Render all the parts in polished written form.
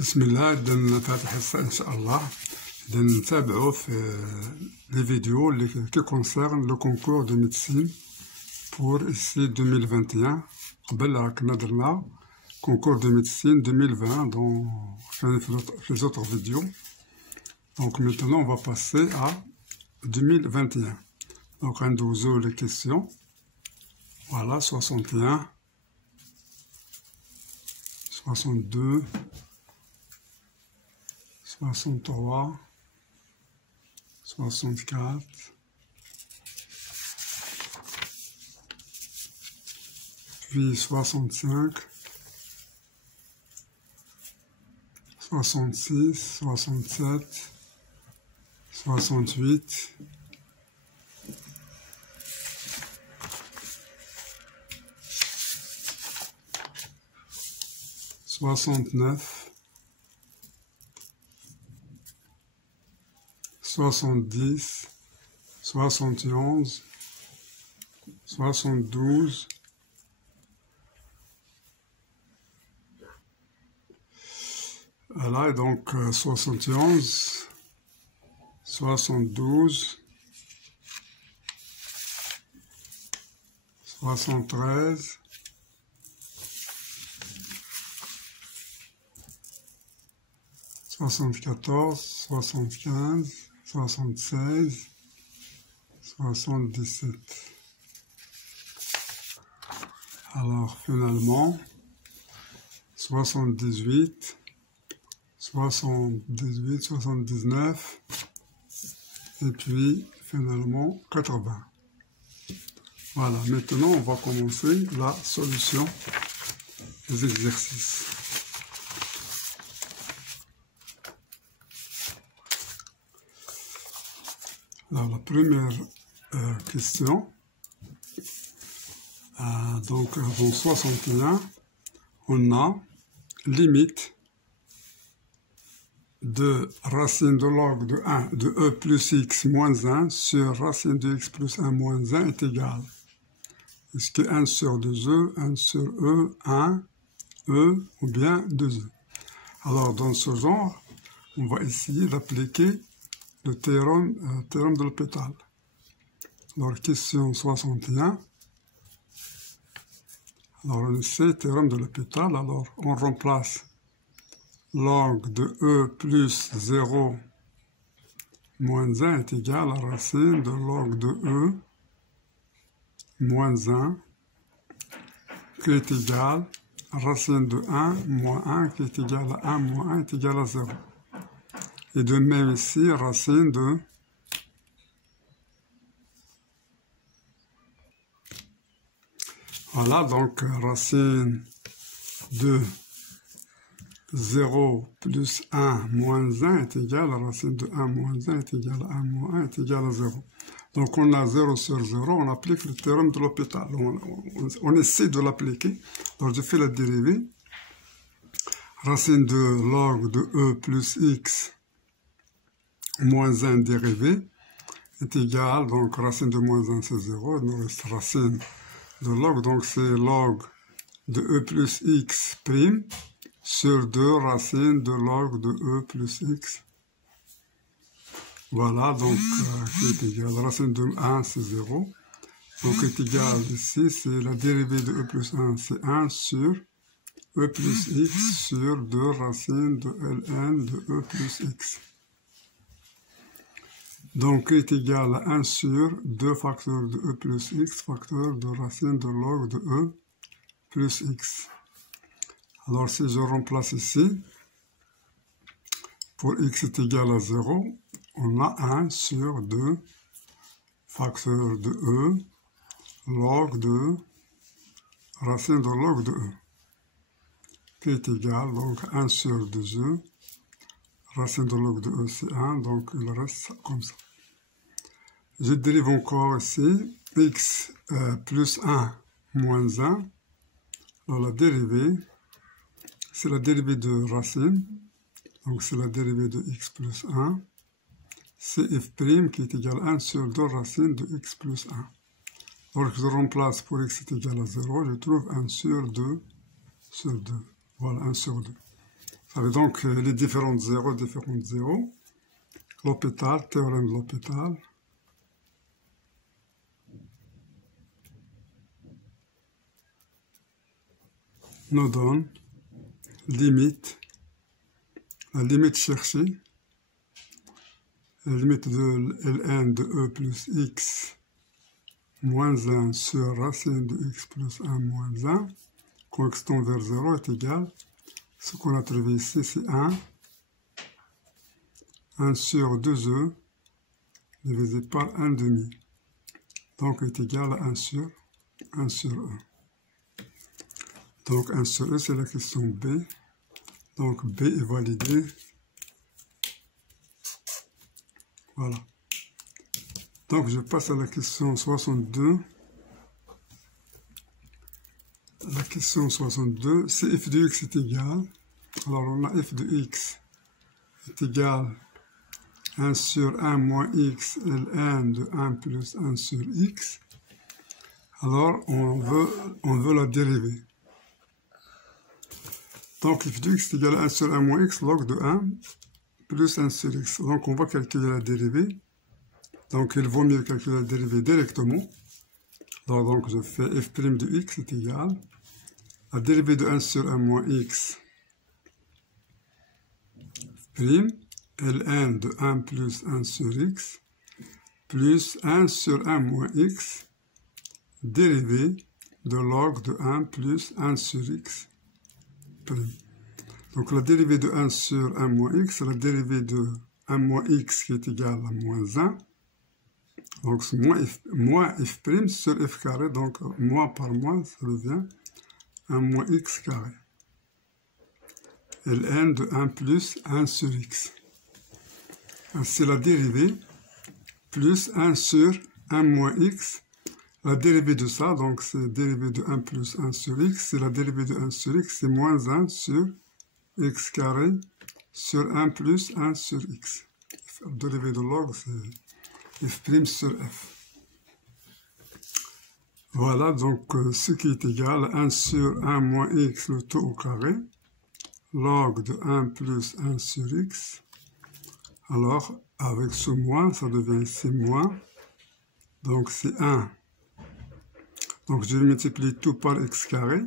بسم الله. إذا نفتح الحصة إن شاء الله. إذا نتابعو في لي فيديو اللي كي كونسيرن لو كونكور دو ميديسين بور إسي 2021. قبل راه كنا درنا كونكور دو ميديسين 2020 دون في لي زوطر فيديو. Donc maintenant on va passer à 2021. Donc غندوزو les questions. Voilà, 61, 62, 63, 64, 65, 66, 67, 68, 69, 70, 71, 72, 71, 72, 73, 74, 75, 76, 77. Alors finalement, 78, 78, 79, et puis finalement 80. Voilà, maintenant on va commencer la solution des exercices. Alors, la première question, donc avant 61, on a limite de racine de log de 1 de e plus x moins 1 sur racine de x plus 1 moins 1 est égal. Est-ce que 1 sur 2e, 1 sur e, 1, e ou bien 2e? Alors dans ce genre, on va essayer d'appliquer le théorème de L'Hopital. Alors, question 61. Alors, on essaie théorème de L'Hopital. Alors, on remplace log de e plus 0 moins 1 est égal à racine de log de e moins 1 qui est égal à racine de 1 moins 1 qui est égal à 1 moins 1 est égal à 0. Et de même ici, racine de voilà, donc racine de 0 plus 1 moins 1 est égal à racine de 1 moins 1 est égal à 1 moins 1 est égal à 0. Donc on a 0 sur 0, on applique le théorème de L'Hopital. On essaie de l'appliquer. Alors je fais la dérivée. Racine de log de e plus x moins 1 dérivé est égal, donc racine de moins 1 c'est 0, il nous reste racine de log, donc c'est log de e plus x prime sur 2 racine de log de e plus x. Voilà, donc qui est égal, racine de 1 c'est 0, donc est égal ici, c'est la dérivée de e plus 1, c'est 1 sur e plus x sur 2 racine de ln de e plus x. Donc est égal à 1 sur 2 facteurs de e plus x, facteur de racine de log de e plus x. Alors si je remplace ici, pour x est égal à 0, on a 1 sur 2 facteur de e log de racine de log de e, qui est égal, donc 1 sur 2e, racine de log de e c'est 1, donc il reste comme ça. Je dérive encore ici, x plus 1 moins 1, alors la dérivée, c'est la dérivée de racine, donc c'est la dérivée de x plus 1, c'est f' qui est égal à 1 sur 2 racine de x plus 1. Alors que je remplace pour x est égal à 0, je trouve 1 sur 2 sur 2. Voilà, 1 sur 2. avec donc les différentes zéros, L'Hopital, théorème de L'Hopital. Nous donne limite, la limite cherchée, la limite de ln de e plus x moins 1 sur racine de x plus 1 moins 1, quand x tend vers 0 est égal, ce qu'on a trouvé ici c'est 1 sur 2e divisé par 1 demi, donc est égal à 1 sur e. Donc 1 sur e c'est la question B, donc B est validé. Voilà. Donc je passe à la question 62. La question 62, si f de x est égal, alors on a f de x est égal à 1 sur 1 moins x ln de 1 plus 1 sur x. Alors on veut la dérivée. Donc f de x est égal à 1 sur 1 moins x log de 1 plus 1 sur x. Donc on va calculer la dérivée. Donc il vaut mieux calculer la dérivée directement. Alors donc je fais f' de x est égal la dérivée de 1 sur 1 moins x prime ln de 1 plus 1 sur x plus 1 sur 1 moins x dérivée de log de 1 plus 1 sur x prime. Donc la dérivée de 1 sur 1 moins x, c'est la dérivée de 1 moins x qui est égal à moins 1. Donc c'est moins f' sur f carré, donc moins par moins, ça devient 1 moins x carré. ln de 1 plus 1 sur x. C'est la dérivée plus 1 sur 1 moins x. La dérivée de ça, donc c'est dérivée de 1 plus 1 sur x. C'est la dérivée de 1 sur x, c'est moins 1 sur x carré sur 1 plus 1 sur x. La dérivée de log, c'est f' sur f. Voilà, donc ce qui est égal à 1 sur 1 moins x, le tout au carré, log de 1 plus 1 sur x. Alors, avec ce moins, ça devient ici moins. Donc, c'est 1. Donc, je multiplie tout par x carré.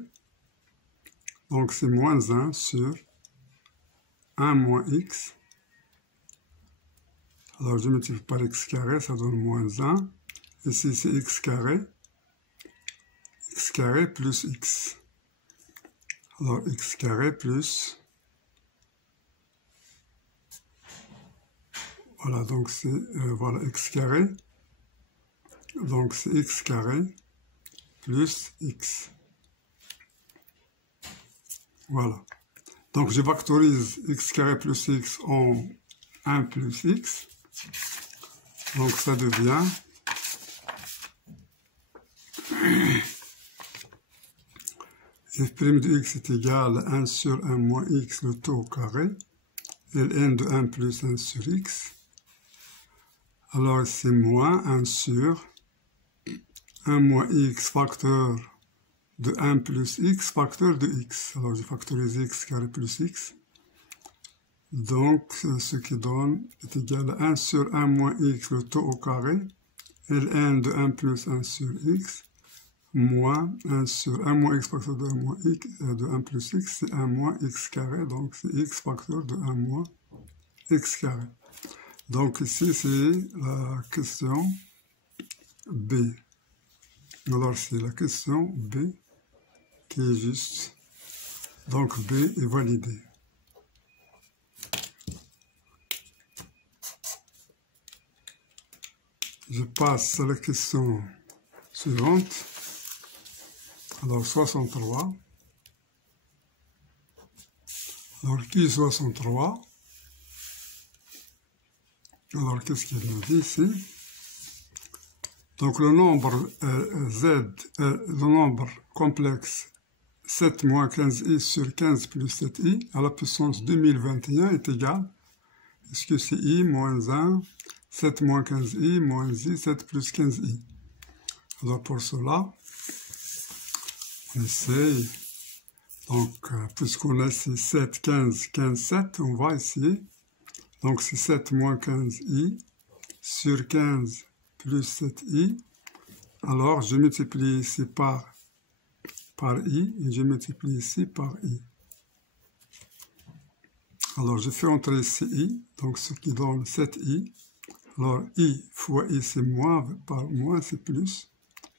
Donc, c'est moins 1 sur 1 moins x. Alors, je multiplie par x carré, ça donne moins 1. Ici, c'est x carré plus x. Alors, x carré plus... Voilà, donc c'est voilà, x carré. Donc, c'est x carré plus x. Voilà. Donc, je factorise x carré plus x en 1 plus x. Donc, ça devient... f' de x est égal à 1 sur 1 moins x, le tout au carré, ln de 1 plus 1 sur x. Alors, c'est moins 1 sur 1 moins x facteur de 1 plus x facteur de x. Alors, je factorise x carré plus x. Donc, ce qui donne est égal à 1 sur 1 moins x, le tout au carré, ln de 1 plus 1 sur x, moins 1 sur 1 moins x facteur de 1 moins x, de 1 plus x, c'est 1 moins x carré, donc c'est x facteur de 1 moins x carré. Donc ici, c'est la question B. Alors, c'est la question B qui est juste. Donc, B est validé. Je passe à la question suivante. Alors, 63. Alors, qui est 63? Alors, qu'est-ce qu'il nous dit ici? Donc, le nombre le nombre complexe 7 moins 15i sur 15 plus 7i à la puissance 2021 est égal. Est-ce que c'est i moins 1, 7 moins 15i moins i, 7 plus 15i? Alors, pour cela, on essaye Donc, puisqu'on a ici 7, 15, 15, 7, on va essayer. Donc, c'est 7 moins 15i sur 15 plus 7i. Alors, je multiplie ici par i et je multiplie ici par i. Alors, je fais entrer ici i, donc ce qui donne 7i. Alors, i fois i, c'est moins, par moins, c'est plus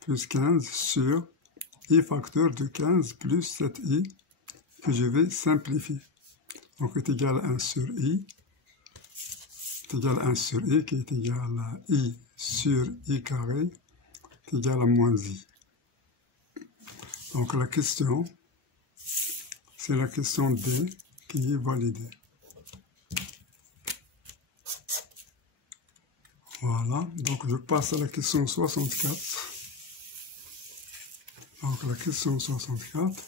15 sur i facteur de 15 plus 7i, que je vais simplifier. Donc, est égal à 1 sur i, est égal à 1 sur i, qui est égal à i sur i carré, est égal à moins i. Donc, la question, c'est la question D qui est validée. Voilà, donc je passe à la question 64. Donc, la question 64.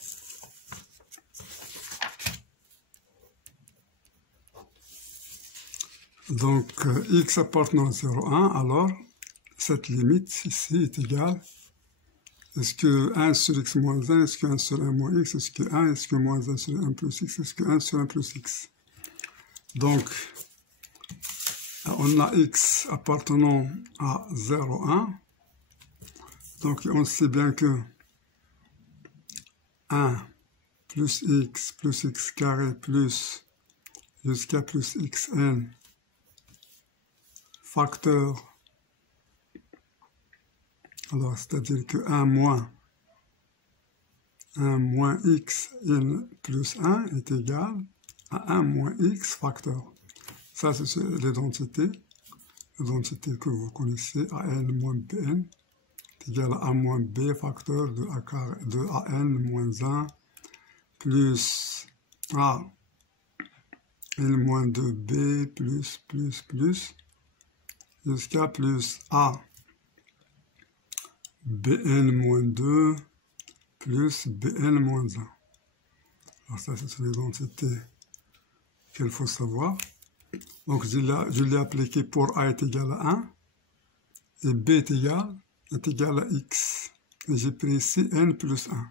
Donc, x appartenant à 0,1, alors, cette limite ici est égale, est-ce que 1 sur x moins 1, est-ce que 1 sur 1 moins x, est-ce que 1, est-ce que moins 1 sur 1 plus x, est-ce que 1 sur 1 plus x. Donc, on a x appartenant à 0,1. Donc, on sait bien que 1 plus x carré plus jusqu'à plus xn facteur, alors c'est-à-dire que 1 moins xn plus 1 est égal à 1 moins x facteur. Ça, c'est l'identité que vous connaissez, an moins bn est égal à a moins b facteur de an moins 1 plus a n moins 2b plus jusqu'à plus a bn moins 2 plus bn moins 1. Alors ça, c'est l'identité qu'il faut savoir. Donc, je l'ai appliqué pour a est égal à 1 et b est égal à x. Et j'ai pris ici n plus 1.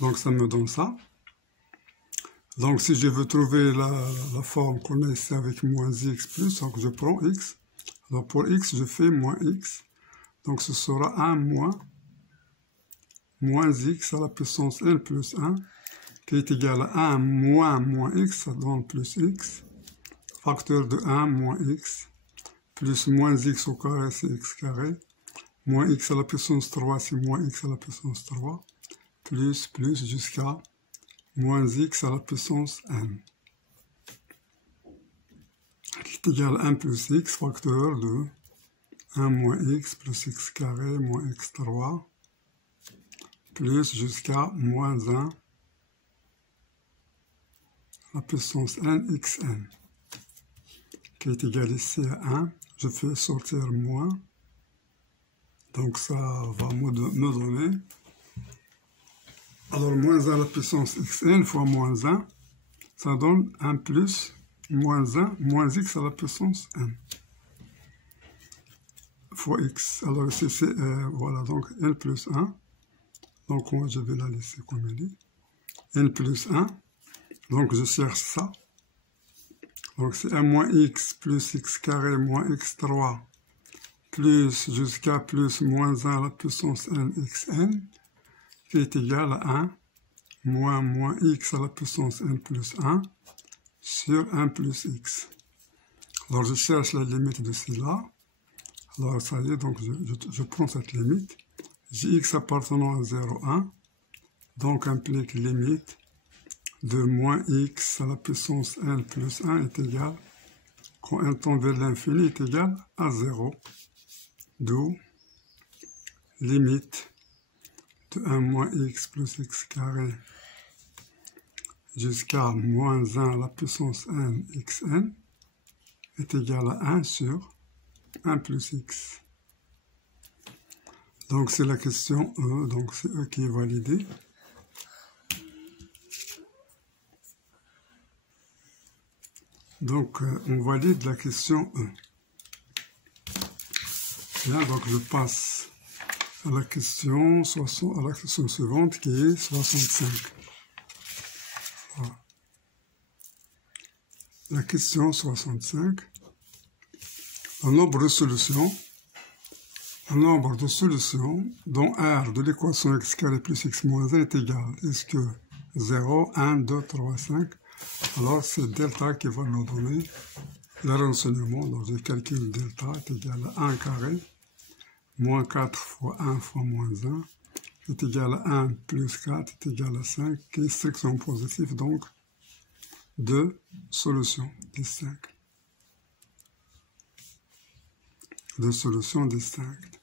Donc, ça me donne ça. Donc, si je veux trouver la forme qu'on a ici avec moins x plus, donc je prends x. Alors, pour x, je fais moins x. Donc, ce sera 1 moins x à la puissance n plus 1, qui est égal à 1 moins x, ça donne plus x. Facteur de 1 moins x, plus moins x au carré, c'est x carré. Moins x à la puissance 3, c'est moins x à la puissance 3. Plus jusqu'à moins x à la puissance n. Qui est égal à 1 plus x, facteur de 1 moins x plus x carré moins x3. Plus jusqu'à moins 1 à la puissance n xn. Qui est égal ici à 1. Je fais sortir moins. Donc ça va me donner. Alors moins 1 à la puissance xn fois moins 1, ça donne 1 plus moins 1 moins x à la puissance n. Fois x. Alors ici c'est, voilà, donc n plus 1. Donc moi je vais la laisser comme elle est. N plus 1. Donc je cherche ça. Donc c'est 1 moins x plus x carré moins x3 plus jusqu'à plus moins 1 à la puissance n xn qui est égal à 1 moins x à la puissance n plus 1 sur 1 plus x. Alors je cherche la limite de cela. Alors ça y est, donc je prends cette limite. J'ai x appartenant à 0,1, donc implique limite de moins x à la puissance n plus 1 est égal, quand n tend vers l'infini, est égal à 0. D'où limite de 1 moins x plus x carré jusqu'à moins 1 à la puissance n xn est égal à 1 sur 1 plus x. Donc c'est la question E, donc c'est E qui est validé. Donc on valide la question E. Là, donc je passe à la question suivante qui est 65. la question 65. Un nombre de solutions dont R de l'équation x carré plus x moins 1 est égal. Est-ce que 0, 1, 2, 3, 5? Alors c'est delta qui va nous donner le renseignement. Donc je calcule delta est égal à 1 carré moins 4 fois 1 fois moins 1 est égal à 1 plus 4 est égal à 5 qui est strictement positif, donc 2 solutions distinctes. 2 solutions distinctes.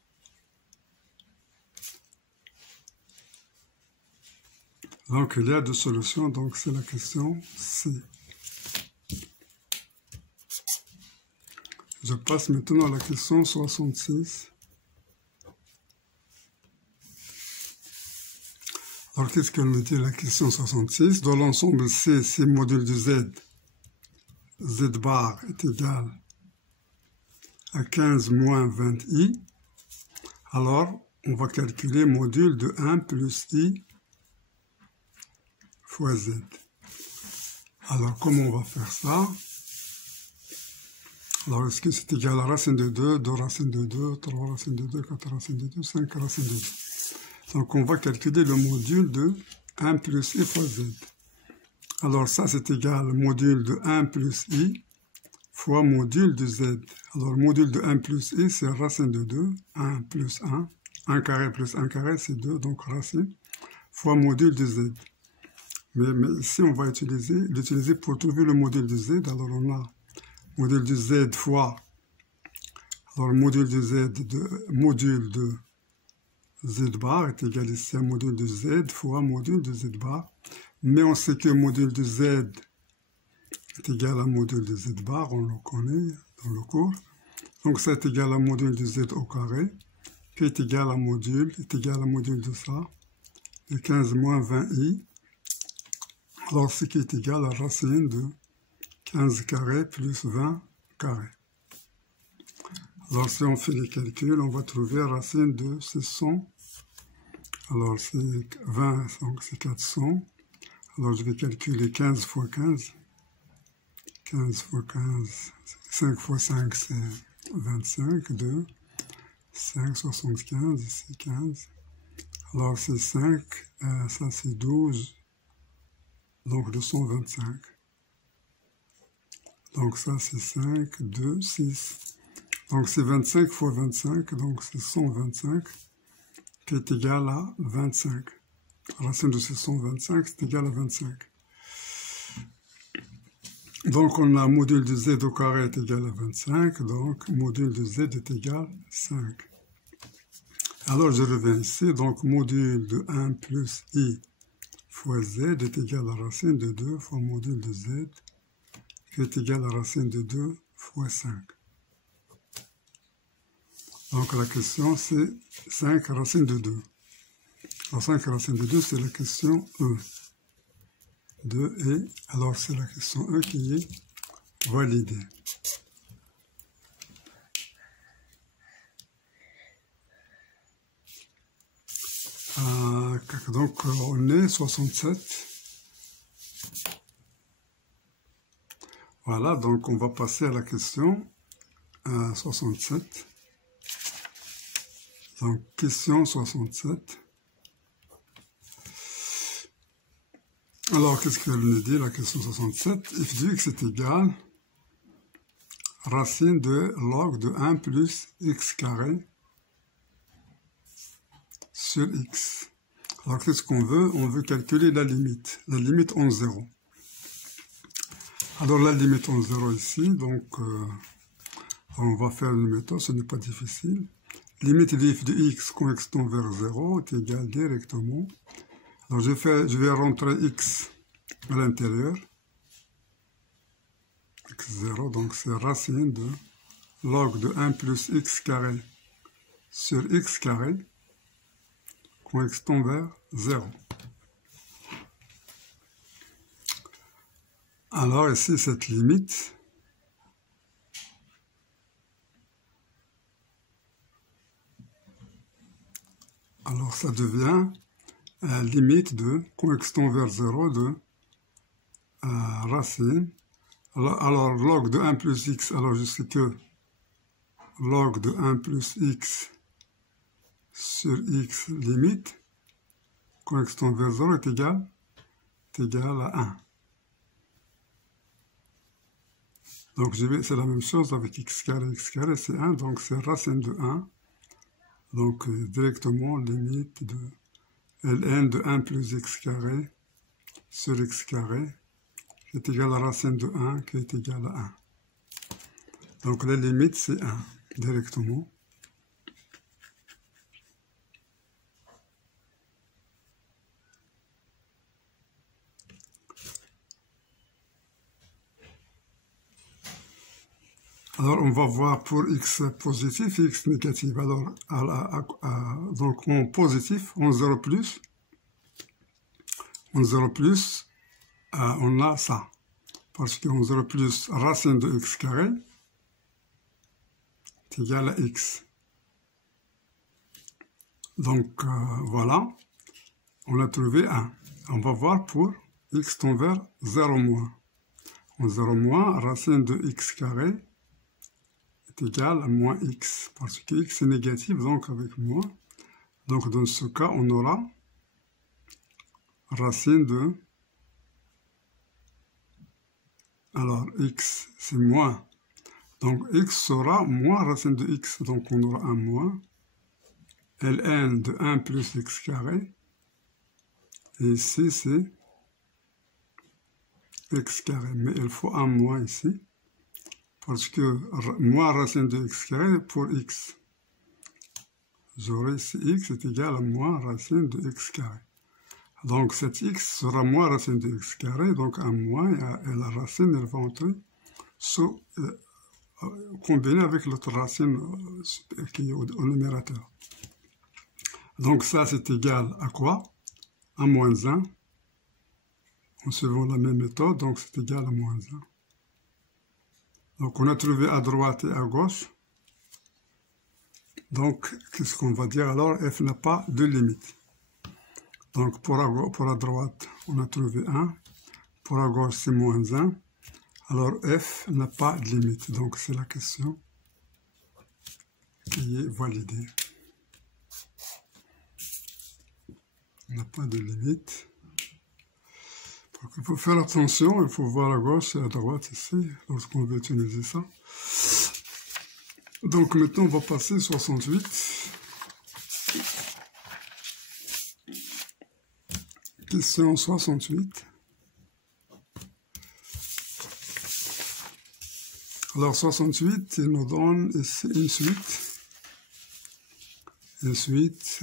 Donc il y a 2 solutions, donc c'est la question C. Je passe maintenant à la question 66. Alors qu'est-ce qu'elle me dit la question 66? Dans l'ensemble C, si module de Z, Z bar est égal à 15 moins 20i, alors on va calculer module de 1 plus i fois Z. Alors comment on va faire ça? Alors est-ce que c'est égal à racine de 2, 2 racines de 2, 3 racines de 2, 4 racines de 2, 5 racines de 2. Donc on va calculer le module de 1 plus i fois Z. Alors ça c'est égal au module de 1 plus i fois module de Z. Alors module de 1 plus i c'est racine de 2, 1 plus 1, 1 carré plus 1 carré c'est 2, donc racine, fois module de Z. Mais ici on va l'utiliser pour trouver le module de Z. Alors on a module de Z fois, alors module de Z, module de Z bar est égal ici à module de Z fois module de Z bar. Mais on sait que module de Z est égal à module de Z bar, on le connaît dans le cours. Donc ça est égal à module de Z au carré, qui est égal à module de ça, de 15 moins 20i. Alors ce qui est égal à racine de 15 carré plus 20 carré. Alors si on fait les calculs, on va trouver racine de 600. Alors c'est 20, donc c'est 400. Alors je vais calculer 15 fois 15. 15 fois 15, 5 fois 5 c'est 25, 2, 5, 75, ici 15. Alors c'est 5, ça c'est 12, donc 225. Donc ça c'est 5, 2, 6. Donc c'est 25 fois 25, donc c'est 125, qui est égal à 25. Racine de 625, c'est égal à 25. Donc on a module de Z au carré est égal à 25, donc module de Z est égal à 5. Alors je reviens ici, donc module de 1 plus I fois Z est égal à racine de 2 fois module de Z, qui est égal à racine de 2 fois 5. Donc la question c'est 5 racine de 2. Alors 5 racine de 2 c'est la question E. 2 et alors c'est la question E qui est validée. Donc on est 67. Voilà, donc on va passer à la question 67. Donc question 67. Alors, qu'est-ce qu'elle nous dit, la question 67? F de x est égal racine de log de 1 plus x carré sur x. Alors, qu'est-ce qu'on veut? On veut calculer la limite en 0. Alors, la limite en 0 ici, donc, on va faire une méthode, ce n'est pas difficile. Limite de f de x quand x tend vers 0 est égal directement. Alors, je vais rentrer x à l'intérieur. x0, donc c'est racine de log de 1 plus x carré sur x carré quand x tend vers 0. Alors ici, cette limite, alors ça devient limite de quand x tend vers 0 de racine Alors, log de 1 plus x, alors je sais que log de 1 plus x sur x limite, quand x tend vers 0 est égal à 1. Donc c'est la même chose avec x carré c'est 1, donc c'est racine de 1. Donc directement limite de ln de 1 plus x carré sur x carré qui est égal à racine de 1 qui est égal à 1. Donc la limite c'est 1 directement. Alors, on va voir pour x positif et x négatif. Alors, donc en positif, en 0 plus, on a ça. Parce qu'en 0 plus, racine de x carré est égal à x. Donc, voilà, on a trouvé 1. On va voir pour x tend vers 0 moins. En 0 moins, racine de x carré est égal à moins x, parce que x est négatif, donc avec moins. Donc dans ce cas, on aura racine de... Alors x, c'est moins. Donc x sera moins racine de x, donc on aura un moins. ln de 1 plus x carré. Et ici, c'est x carré. Mais il faut un moins ici. Parce que moins racine de x carré pour x. J'aurai ici x est égal à moins racine de x carré. Donc cet x sera moins racine de x carré, donc un moins, et la racine elle va entrer combinée avec l'autre racine qui est au numérateur. Donc ça c'est égal à quoi? À moins 1. En suivant la même méthode, donc c'est égal à moins 1. Donc on a trouvé à droite et à gauche. Donc qu'est-ce qu'on va dire alors? F n'a pas de limite. Donc pour à droite, on a trouvé 1. Pour à gauche, c'est moins 1. Alors F n'a pas de limite. Donc c'est la question qui est validée. Il n'a pas de limite. Donc il faut faire attention, il faut voir à gauche et à droite ici, lorsqu'on veut utiliser ça. Donc maintenant, on va passer 68. Question 68. Alors 68, il nous donne ici une suite. Une suite.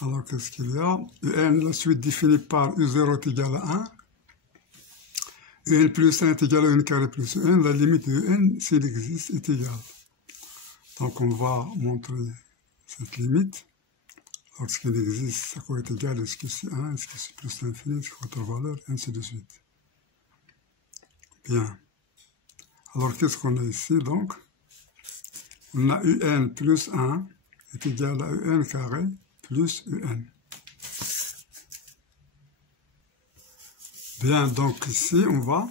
Alors qu'est-ce qu'il y a? Un, la suite définie par U0 est égal à 1. Un plus 1 est égal à 1 carré plus 1. La limite de n, s'il existe, est égale. Donc on va montrer cette limite. Lorsqu'il existe, à quoi est égal? Est-ce que c'est 1? Est-ce que c'est plus l'infini? Est-ce que c'est autre valeur? Ainsi de suite. Bien. Alors, qu'est-ce qu'on a ici, donc? On a un plus 1 est égal à un carré plus un. Bien, donc ici, on va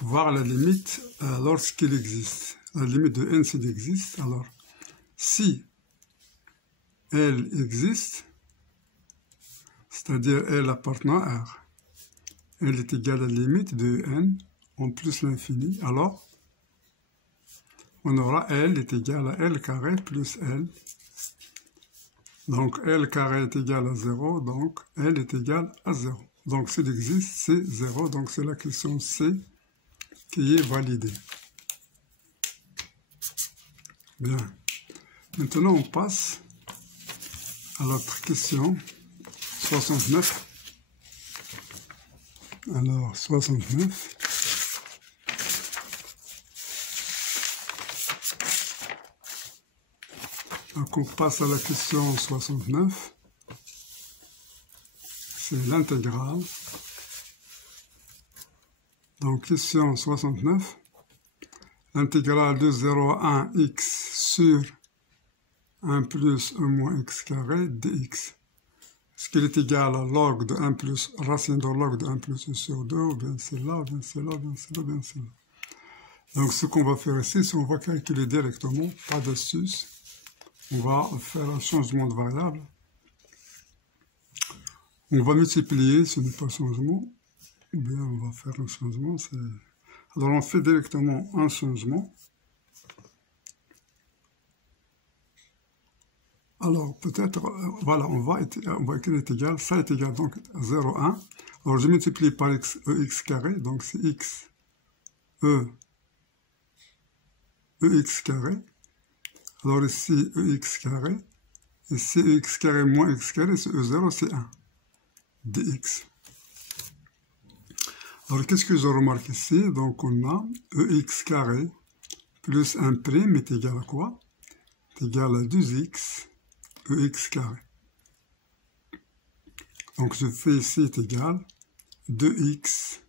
voir la limite lorsqu'il existe. La limite de n, s'il existe. Alors, si elle existe, c'est-à-dire L appartenant à R, elle est égale à la limite de n en plus l'infini, alors on aura L est égal à L carré plus L. Donc L carré est égal à 0, donc L est égal à 0. Donc s'il existe, c'est 0, donc c'est la question C qui est validée. Bien. Maintenant on passe à l'autre question, 69. Alors, 69. Donc, on passe à la question 69. C'est l'intégrale. Donc, question 69. L'intégrale de 0 à 1 x sur 1 plus 1 moins x carré dx. Est-ce qu'il est égal à log de 1 plus racine de log de 1 plus e sur 2, ou bien c'est là, ou bien c'est là, ou bien c'est là, ou bien c'est là. Donc ce qu'on va faire ici, c'est qu'on va calculer directement, pas d'astuce. On va faire un changement de variable. On va multiplier, ce n'est pas changement, ou bien on va faire un changement. Alors on fait directement un changement. Alors peut-être, voilà, on va écrire est égal, ça est égal donc à 0, 1. Alors je multiplie par ex carré, donc c'est x, ex carré. Alors ici ex carré, ici ex carré moins x carré, c'est e0, c'est 1, dx. Alors qu'est-ce que je remarque ici? Donc on a ex carré plus 1 prime est égal à quoi? Est égal à 2x ex carré. Donc je fais ici est égal 2x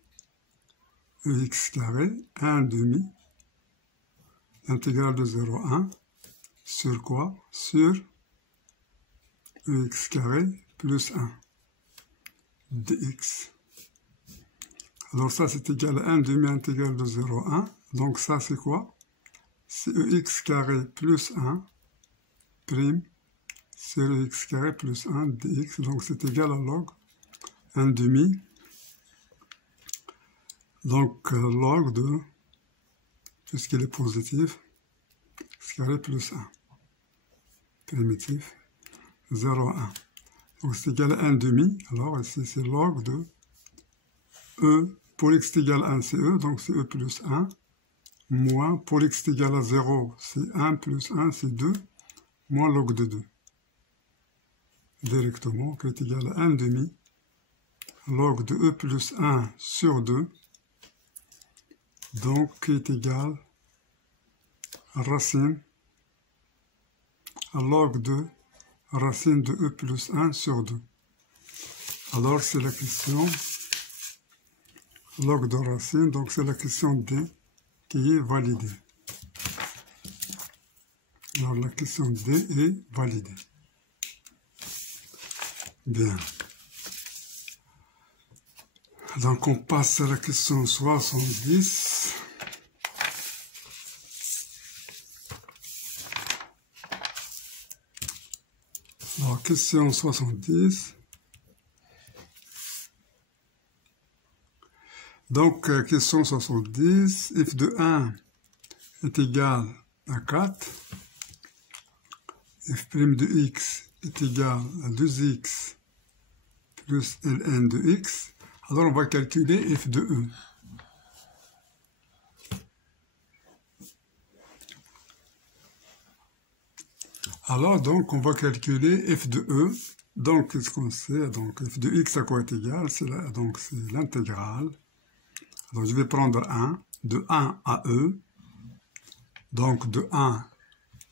ex carré, 1 demi, intégrale de 0, 1, sur quoi? Sur ex carré plus 1 dx. Alors ça c'est égal à 1 demi intégrale de 0, 1. Donc ça c'est quoi? C'est ex carré plus 1 prime sur x carré plus 1 dx. Donc c'est égal à log 1 demi. Donc log de, puisqu'il est positif, x carré plus 1. Primitif 0, 1. Donc c'est égal à 1 demi. Alors ici c'est log de e, pour x égale à 1 c'est e, donc c'est e plus 1, moins pour x égale à 0 c'est 1 plus 1 c'est 2, moins log de 2. Directement, qui est égal à 1 demi, log de e plus 1 sur 2, donc qui est égal à racine, à log de racine de e plus 1 sur 2. Alors c'est la question log de racine, donc c'est la question D qui est validée. Alors la question D est validée. Bien. Donc on passe à la question 70. Alors question 70. Donc question 70, f de 1 est égal à 4, f' de x est égal à 2x plus ln de x. Alors on va calculer f de e. Alors donc on va calculer f de e. Donc qu'est-ce qu'on sait? Donc f de x à quoi est égal? C'est l'intégrale. Alors je vais prendre 1, de 1 à e. Donc de 1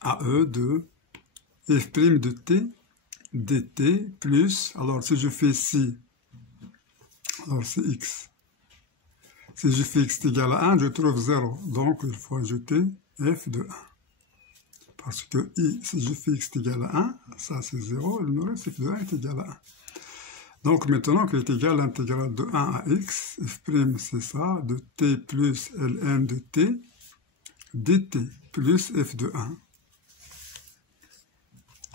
à e de f' de t dt plus, alors si je fais ici, alors c'est x. Si je fais x égal à 1, je trouve 0. Donc il faut ajouter f de 1. Parce que si je fais x égal à 1, ça c'est 0, il me reste f de 1 est égal à 1. Donc maintenant qu'il est égal à l'intégrale de 1 à x, f' c'est ça, de t plus ln de t, dt plus f de 1.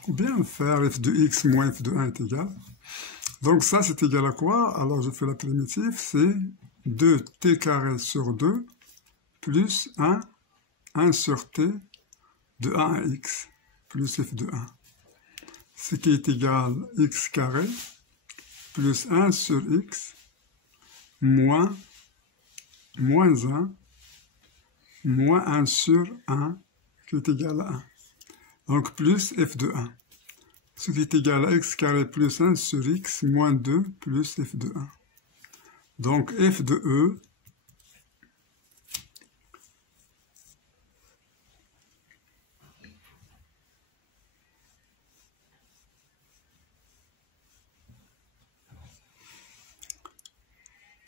Ou bien faire f de x moins f de 1 est égal. Donc ça c'est égal à quoi? Alors je fais la primitive, c'est 2t carré sur 2 plus 1 sur t de 1 à x plus f de 1. Ce qui est égal à x carré plus 1 sur x moins 1 moins 1 sur 1 qui est égal à 1. Donc plus f de 1. Ce qui est égal à x carré plus 1 sur x moins 2 plus f de 1. Donc f de e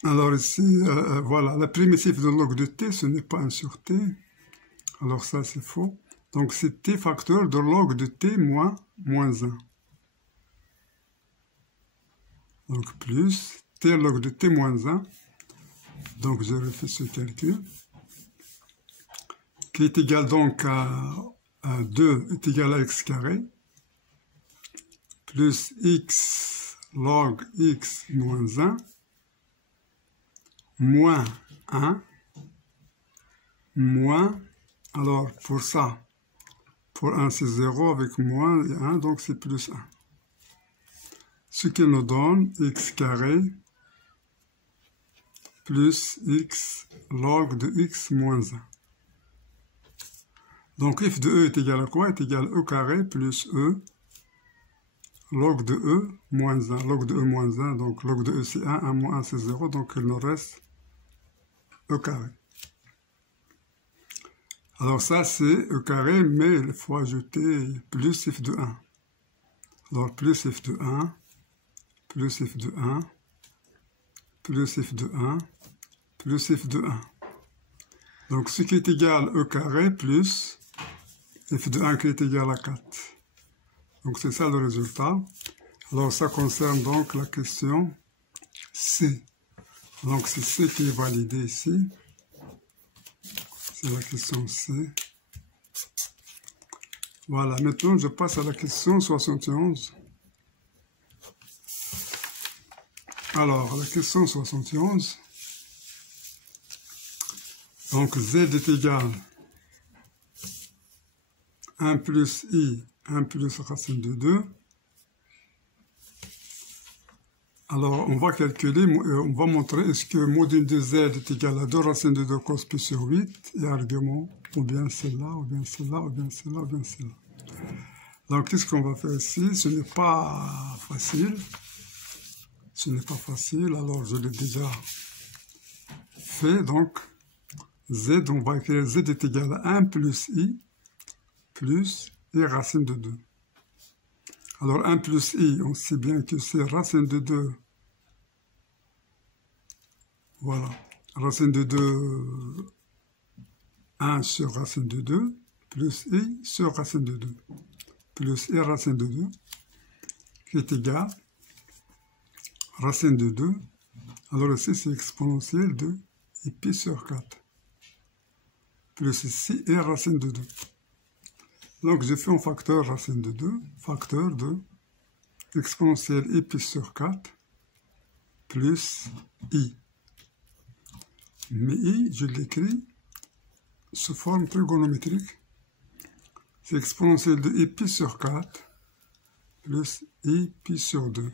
alors ici, voilà, la primitive de log de t, ce n'est pas 1 sur t. Alors ça, c'est faux. Donc c'est t facteur de log de t moins 1. Donc plus t log de t moins 1. Donc je refais ce calcul. Qui est égal donc à 2 est égal à x carré. Plus x log x moins 1. Moins 1. Moins, alors pour ça, pour 1 c'est 0 avec moins et 1, donc c'est plus 1. Ce qui nous donne x carré plus x log de x moins 1. Donc f de e est égal à quoi? Est égal à e carré plus e log de e moins 1. Log de e moins 1, donc log de e c'est 1, 1 moins 1 c'est 0, donc il nous reste e carré. Alors ça, c'est e carré, mais il faut ajouter plus f de 1. Alors plus f de 1, plus f de 1, plus f de 1, plus f de 1. Donc ce qui est égal à e carré plus f de 1 qui est égal à 4. Donc c'est ça le résultat. Alors ça concerne donc la question C. Donc c'est C qui est validé ici. C'est la question C. Voilà, maintenant je passe à la question 71. Alors, la question 71. Donc z est égal à 1 plus i, 1 plus racine de 2. Alors, on va calculer, on va montrer est-ce que module de z est égal à 2 racines de 2 cos pi sur 8 et argument, ou bien celle-là, ou bien celle-là, ou bien celle-là, ou bien celle-là. Donc, qu'est-ce qu'on va faire ici? Ce n'est pas facile. Ce n'est pas facile, alors je l'ai déjà fait. Donc, z, on va écrire z est égal à 1 plus i racine de 2. Alors, 1 plus i, on sait bien que c'est racine de 2. Voilà. Racine de 2, 1 sur racine de 2, plus i sur racine de 2, plus i racine de 2, qui est égal racine de 2. Alors ici, c'est exponentielle de i pi sur 4. Plus ici, i racine de 2. Donc, je fais un facteur racine de 2, facteur de exponentielle i pi sur 4, plus i. Mais i, je l'écris sous forme trigonométrique. C'est exponentielle de i pi sur 4, plus i pi sur 2.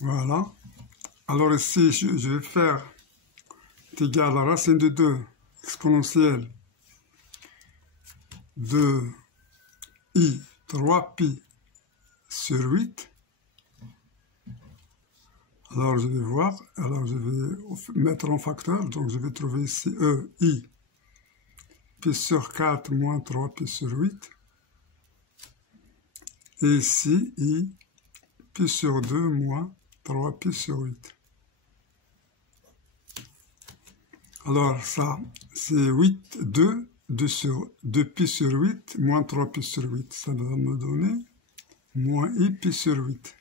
Voilà. Alors ici, je vais faire égal à racine de 2 exponentielle de i 3 pi sur 8. Alors je vais voir, alors je vais mettre en facteur, donc je vais trouver ici e, i, pi sur 4 moins 3 pi sur 8. Et ici, i, pi sur 2 moins 3 pi sur 8. Alors ça, c'est 8, 2 pi sur 8, moins 3 pi sur 8. Ça va me donner moins i pi sur 8.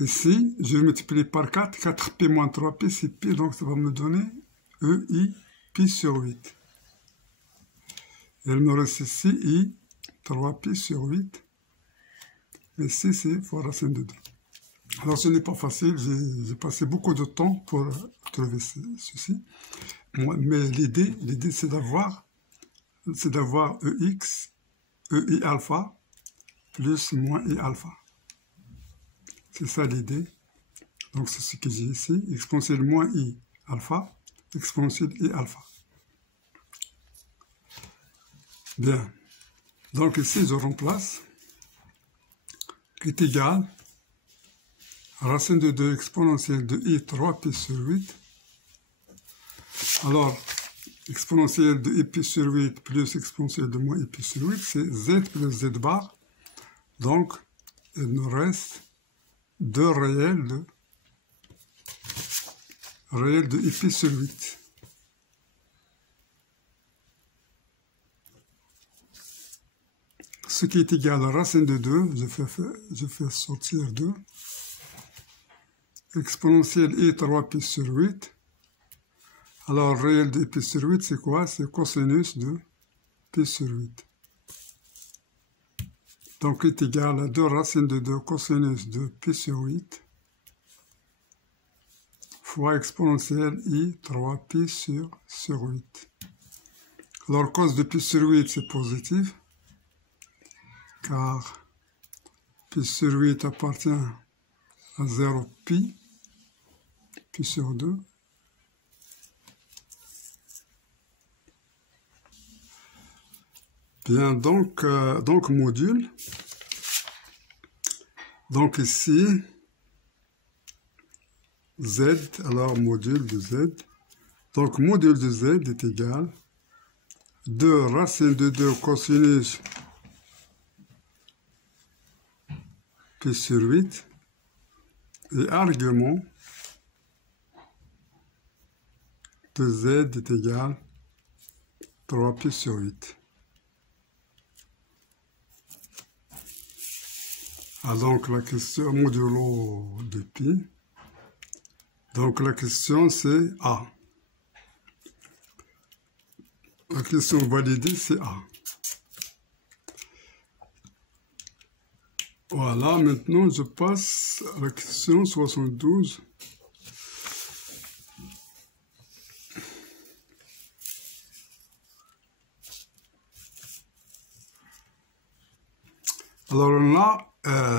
Ici, je vais multiplier par 4. 4pi moins 3pi, c'est pi, donc ça va me donner e i pi sur 8. Et il me reste ici i 3pi sur 8. Et ici, c'est fois racine de 2. Alors, ce n'est pas facile, j'ai passé beaucoup de temps pour trouver ceci. Mais l'idée, c'est d'avoir EX, EI alpha, plus moins I alpha. C'est ça l'idée. Donc, c'est ce que j'ai ici. Exponentielle moins I alpha, exponentielle I alpha. Bien. Donc, ici, je remplace, qui est égal racine de 2 exponentielle de i 3 pi sur 8. Alors, exponentielle de i pi sur 8 plus exponentielle de moins i pi sur 8, c'est z plus z bar. Donc, il nous reste 2 réels de i pi sur 8. ce qui est égal à racine de 2, je fais sortir 2, exponentielle i 3pi sur 8. Alors, réel de pi sur 8, c'est quoi? C'est cosinus de pi sur 8. Donc, est égal à 2 racines de 2 cosinus de pi sur 8 fois exponentielle i 3pi sur 8. Alors, cos de pi sur 8, c'est positif, car pi sur 8 appartient à 0 pi sur 2. Bien, donc module. Donc ici, z, alors module de z. Donc module de z est égal 2 racine de 2 cosinus pi sur 8 et argument de z est égal 3 pi sur 8. Ah, donc la question modulo de pi. Donc la question c'est A. La question validée c'est A. Voilà, maintenant je passe à la question 72. Alors on a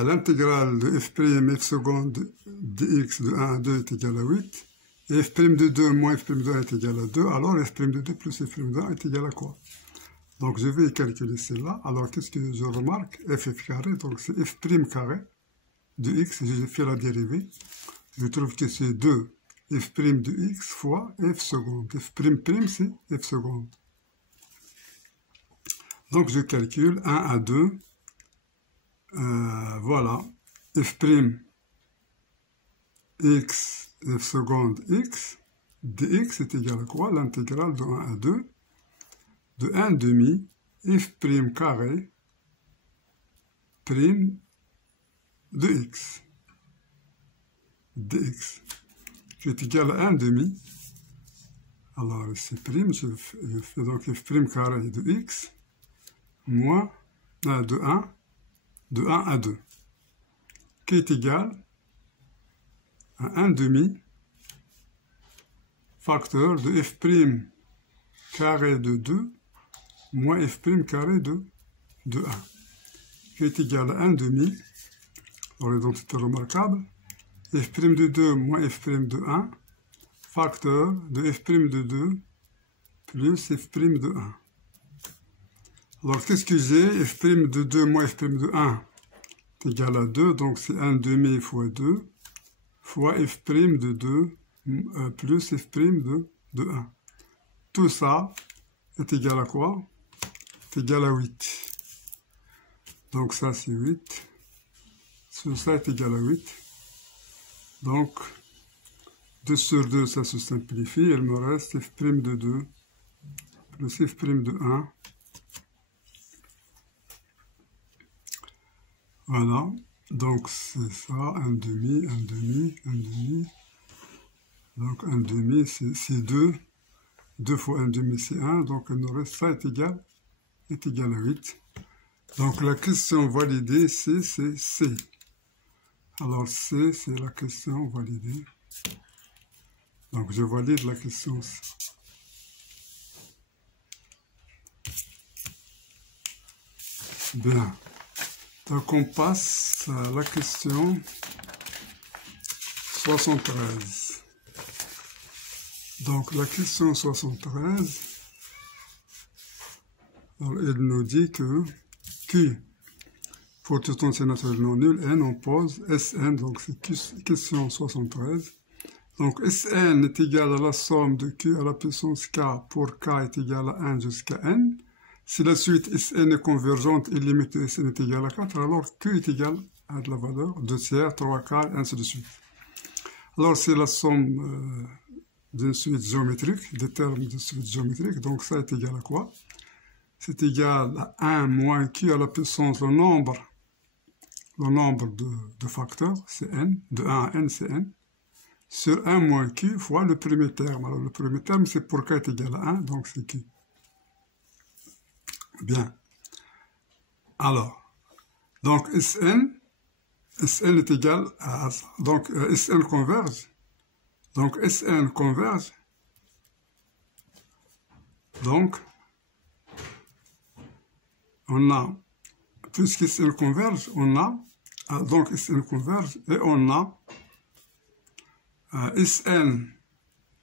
l'intégrale de f' f seconde dx de 1 à 2 est égal à 8. Et f' de 2 moins f' de 1 est égal à 2. Alors f' de 2 plus f' de 1 est égal à quoi? Donc je vais calculer cela. Alors qu'est-ce que je remarque? F carré, donc c'est f' carré de x. Je fais la dérivée. Je trouve que c'est 2 f' de x fois f seconde. F', c'est f seconde. Donc je calcule 1 à 2. Voilà, f' x, f seconde x, dx est égal à quoi? L'intégrale de 1 à 2, de 1 demi, f' carré, prime de x, dx, qui est égal à 1 demi. Alors ici, prime, je fais donc f' carré de x, moins de 1 à 2, qui est égal à 1 demi facteur de f' carré de 2 moins f' carré de 1, qui est égal à 1 demi, alors l'identité remarquable, f' de 2 moins f' de 1, facteur de f' de 2 plus f' de 1. Alors qu'est-ce que j'ai? F' de 2 moins f' de 1 est égal à 2, donc c'est 1 demi fois 2, fois f' de 2 plus f' de 1. Tout ça est égal à quoi? C'est égal à 8. Donc ça c'est 8. Tout ça est égal à 8. Donc 2 sur 2 ça se simplifie. Il me reste f' de 2 plus f' de 1. Voilà. Donc c'est ça, 1 demi, 1 demi, 1 demi. Donc 1 demi c'est 2. 2 fois 1 demi c'est 1. Donc il nous reste ça est égal à 8. Donc la question validée c'est C. Alors C c'est la question validée. Donc je valide la question C. Bien. Donc on passe à la question 73. Donc la question 73, alors, elle nous dit que Q, pour tout entier naturel non nul, N, on pose Sn, donc c'est question 73. Donc Sn est égal à la somme de Q à la puissance K pour K est égal à 1 jusqu'à N. Si la suite Sn est convergente et limite de Sn est égale à 4, alors Q est égal à de la valeur 2 tiers, 3 quarts, et ainsi de suite. Alors c'est la somme d'une suite géométrique, des termes de suite géométrique, donc ça est égal à quoi? c'est égal à 1 moins q à la puissance le nombre de facteurs, c'est n, de 1 à n, c'est n, sur 1 moins q fois le premier terme. Alors, le premier terme, c'est pour k est égal à 1, donc c'est q. Bien. Alors, donc Sn est égal à ça. Donc, Sn converge. Donc, Sn converge. Donc, on a, puisque Sn converge, on a, donc Sn converge, et on a Sn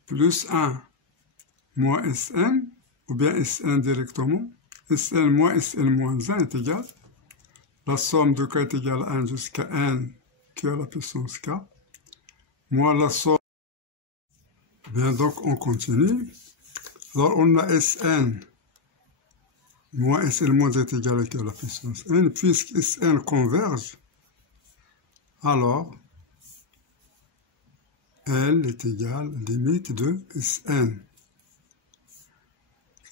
plus 1 moins Sn, ou bien Sn directement, Sn moins Sn moins 1 est égal, la somme de k est égale à 1 jusqu'à n, q à la puissance k, moins la somme. Bien, donc on continue. Alors on a Sn moins Sn moins 1 est égal à q à la puissance n, puisque Sn converge, alors L est égal à la limite de Sn.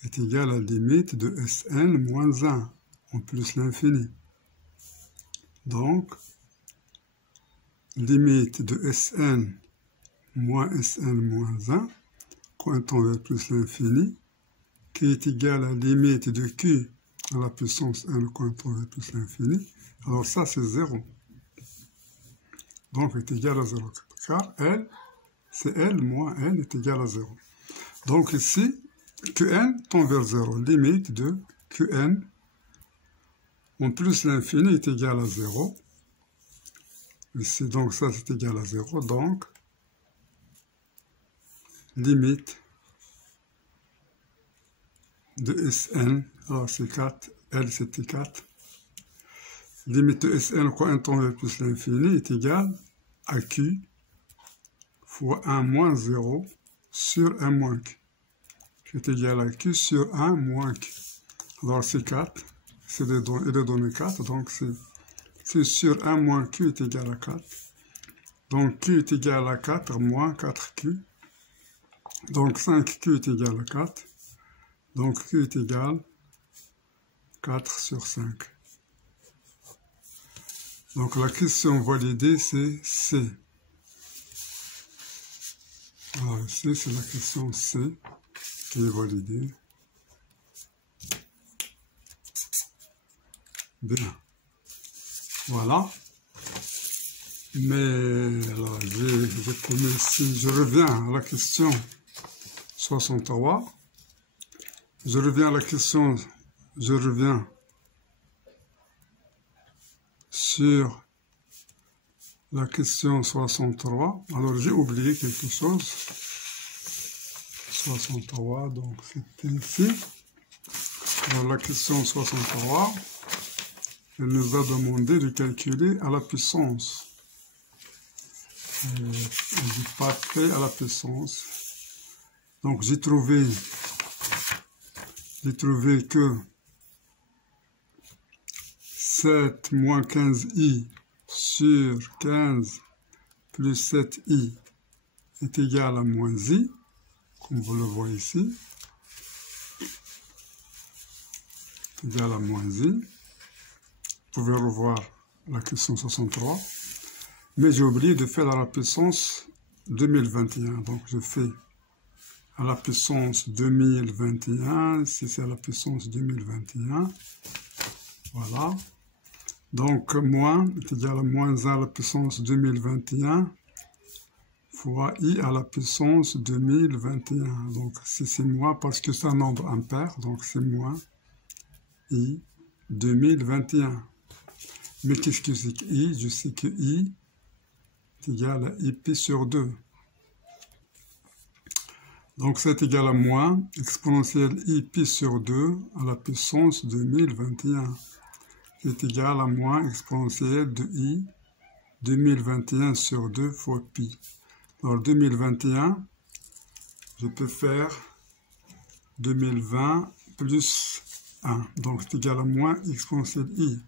Est égal à la limite de Sn moins 1, en plus l'infini. Donc, limite de Sn moins Sn moins 1, quand on tend vers plus l'infini, qui est égal à la limite de Q à la puissance n quand on tend vers plus l'infini. Alors ça, c'est 0. Donc, est égal à 0. Car L, c'est L moins N est égal à 0. Donc ici, Qn tend vers 0. Limite de Qn en plus l'infini est égal à 0. Ici, donc ça c'est égal à 0. Donc, limite de Sn, alors c'est 4, L c'était 4. Limite de Sn quand n tend vers plus l'infini est égal à Q fois 1 moins 0 sur 1 moins Q. Qui est égal à Q sur 1 moins Q. Alors c'est 4, il est donné 4, donc c'est sur 1 moins Q est égal à 4. Donc Q est égal à 4 moins 4Q. Donc 5Q est égal à 4. Donc Q est égal à 4 sur 5. Donc la question validée, c'est C. Alors ici, c'est la question C qui est validée. Bien. Voilà. Mais alors, j'ai commis ici, je reviens à la question 63. Je reviens sur la question 63. Alors, j'ai oublié quelque chose. 63, donc c'était ici. Alors, la question 63, elle nous a demandé de calculer à la puissance. On dit pas P à la puissance. Donc, j'ai trouvé que 7 moins 15i sur 15 plus 7i est égal à moins i, comme vous le voyez ici, égal à moins i. Vous pouvez revoir la question 63. Mais j'ai oublié de faire à la puissance 2021. Donc je fais à la puissance 2021, si c'est à la puissance 2021. Voilà. Donc moins est égal à moins 1 à la puissance 2021 fois i à la puissance 2021. Donc si c'est moins parce que c'est un nombre impair, donc c'est moins i 2021. Mais qu'est-ce que c'est que i? Je sais que i est égal à ip sur 2. Donc c'est égal à moins exponentielle ip sur 2 à la puissance 2021. Qui est égal à moins exponentielle de i 2021 sur 2 fois pi. Alors 2021, je peux faire 2020 plus 1. Donc c'est égal à moins exponentielle i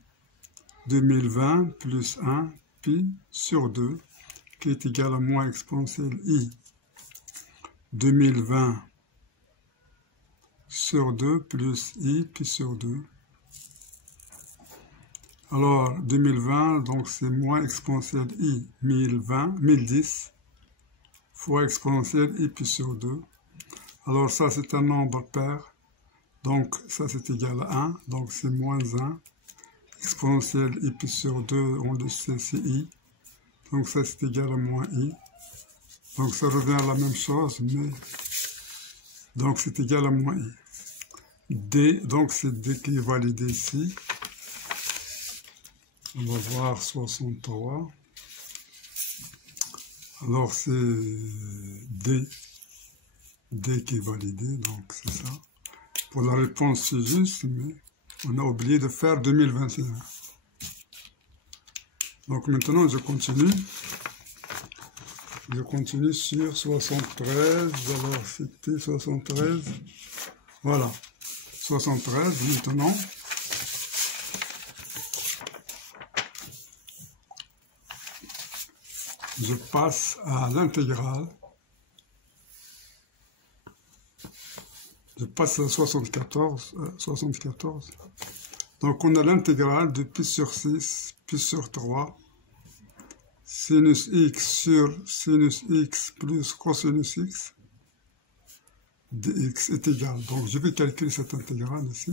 2020 plus 1 pi sur 2 qui est égal à moins exponentielle i 2020 sur 2 plus I pi sur 2. Alors, 2020, donc c'est moins exponentielle I 1010 fois exponentielle I pi sur 2. Alors ça, c'est un nombre pair. Donc ça, c'est égal à 1. Donc c'est moins 1. Exponentielle I pi sur 2, on le sait, c'est I. Donc ça, c'est égal à moins I. Donc ça revient à la même chose, mais... Donc c'est égal à moins I. D, donc c'est D qui est validé ici. On va voir 63. Alors c'est D. D qui est validé, donc c'est ça. Pour la réponse, c'est juste, mais on a oublié de faire 2021. Donc maintenant, je continue. Je continue sur 73. Alors c'était 73. Voilà. 73, maintenant. Je passe à l'intégrale. Je passe à 74. Donc on a l'intégrale de pi sur 6, pi sur 3, sinus x sur sinus x plus cosinus x, dx est égal. Donc je vais calculer cette intégrale ici.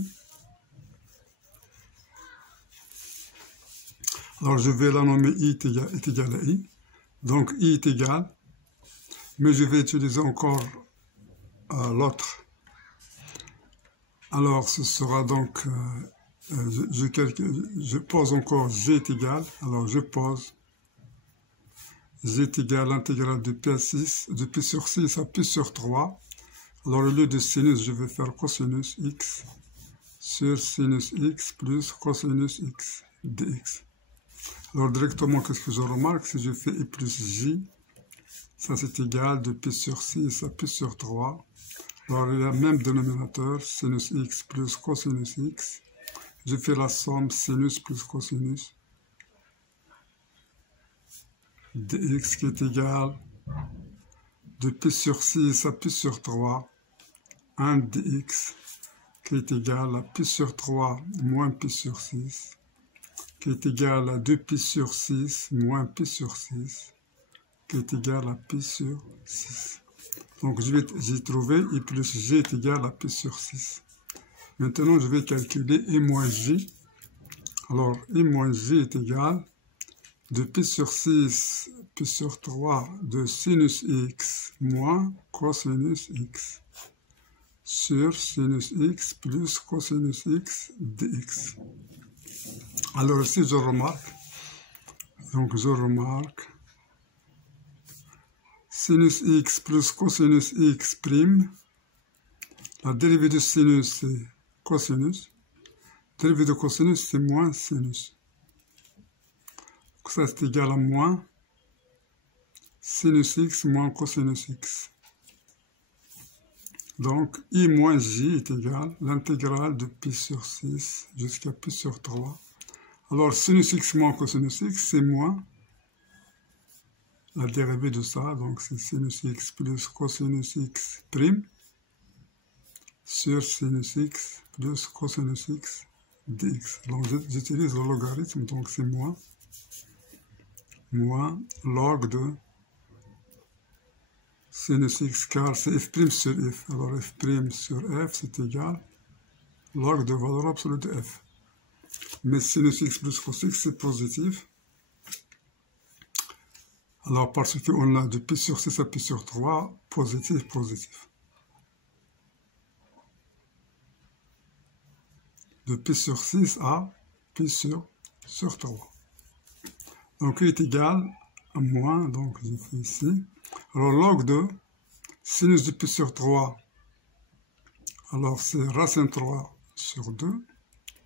Alors je vais la nommer i est égal à i. Donc i est égal, mais je vais utiliser encore l'autre. Alors ce sera donc, je pose encore g est égal. Alors je pose g est égal à l'intégrale de pi sur 6 à pi sur 3. Alors au lieu de sinus, je vais faire cosinus x sur sinus x plus cosinus x dx. Alors directement, qu'est-ce que je remarque? Si je fais i plus j, ça c'est égal de pi sur 6 à pi sur 3. Alors il y a le même dénominateur, sinus x plus cosinus x. Je fais la somme sinus plus cosinus dx qui est égal de pi sur 6 à pi sur 3, 1 dx qui est égal à pi sur 3 moins pi sur 6, qui est égal à 2 pi sur 6 moins pi sur 6, qui est égal à pi sur 6. Donc j'ai trouvé i plus g est égal à pi sur 6. Maintenant je vais calculer i moins j. Alors i moins j est égal de pi sur 6, pi sur 3 de sinus x moins cosinus x sur sinus x plus cosinus x dx. Alors ici je remarque, sinus x plus cosinus x prime, la dérivée de sinus c'est cosinus, dérivée de cosinus c'est moins sinus. Donc ça c'est égal à moins sinus x moins cosinus x. Donc i moins j est égal à l'intégrale de pi sur 6 jusqu'à pi sur 3. Alors sinus x moins cosinus x c'est moins la dérivée de ça, donc c'est sinus x plus cosinus x prime sur sinus x plus cosinus x dx. Donc j'utilise le logarithme, donc c'est moins log de sinus x, car c'est f' sur f. Alors f' sur f c'est égal log de valeur absolue de f. Mais sinus x plus cos x c'est positif. Alors parce qu'on a de pi sur 6 à pi sur 3, positif, positif. De pi sur 6 à pi sur 3. Donc il est égal à moins, donc je fais ici. Alors log de sinus de pi sur 3, alors c'est racine 3 sur 2,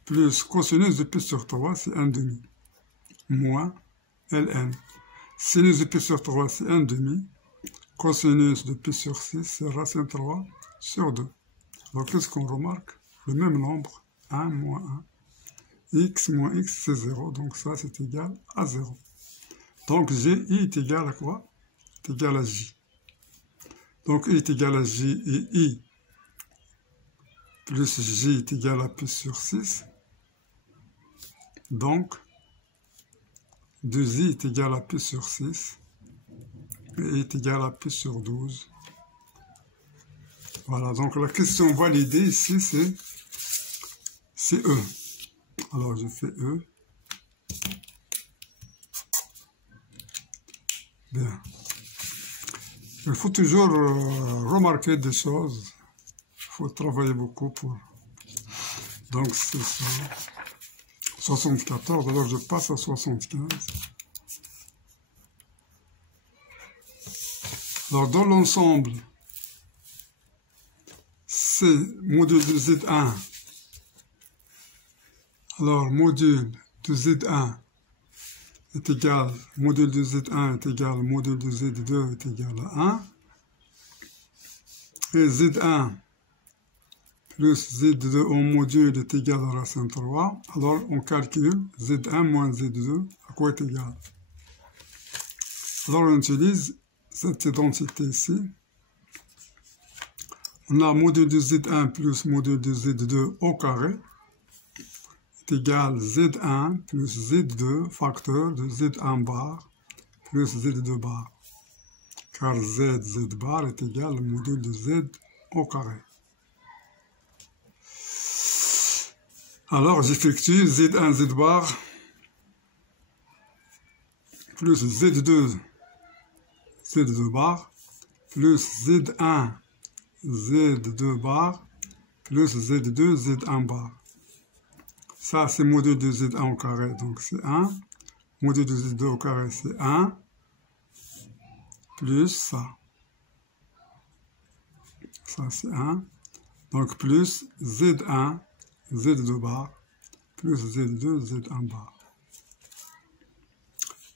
plus cosinus de pi sur 3, c'est 1 demi, moins ln. Sinus de pi sur 3, c'est 1 demi, cosinus de pi sur 6, c'est racine 3 sur 2. Alors qu'est-ce qu'on remarque? Le même nombre, 1 moins 1. X moins x, c'est 0, donc ça c'est égal à 0. Donc Gi est égal à quoi? C'est égal à J. Donc I est égal à J et I plus j est égal à p sur 6. Donc, 2i est égal à p sur 6 et est égal à p sur 12. Voilà, donc la question validée ici, c'est E. Alors, je fais E. Bien. Il faut toujours remarquer des choses. Il faut travailler beaucoup pour... Donc, c'est ça. 74, alors je passe à 75. Alors, dans l'ensemble, c'est module de Z1. Alors, module de Z1 est égal, module de Z1 est égal, module de Z2 est égal à 1. Et Z1 plus Z2 en module est égal à racine 3. Alors, on calcule Z1 moins Z2, à quoi est égal? Alors, on utilise cette identité ici. On a module de Z1 plus module de Z2 au carré est égal Z1 plus Z2 facteur de Z1 bar plus Z2 bar. Car Z bar est égal au module de Z au carré. Alors, j'effectue Z1 Z bar plus Z2 bar plus Z1 Z2 bar plus Z2 Z1 bar. Ça, c'est module de Z1 au carré, donc c'est 1. Module de Z2 au carré, c'est 1. Plus ça. Ça, c'est 1. Donc, plus Z1 Z2 bar plus Z2 Z1 bar.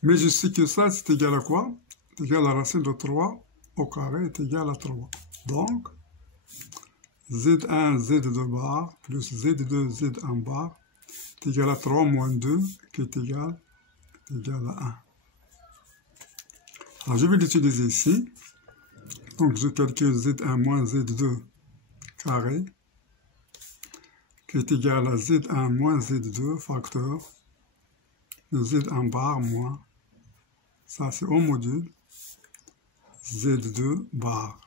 Mais je sais que ça, c'est égal à quoi? C'est égal à la racine de 3 au carré est égal à 3. Donc, Z1 Z2 bar plus Z2 Z1 bar est égal à 3 moins 2 qui est égal à 1. Alors, je vais l'utiliser ici. Donc, je calcule Z1 moins Z2 carré qui est égal à Z1 moins Z2 facteur de Z1 bar moins, ça c'est au module, Z2 bar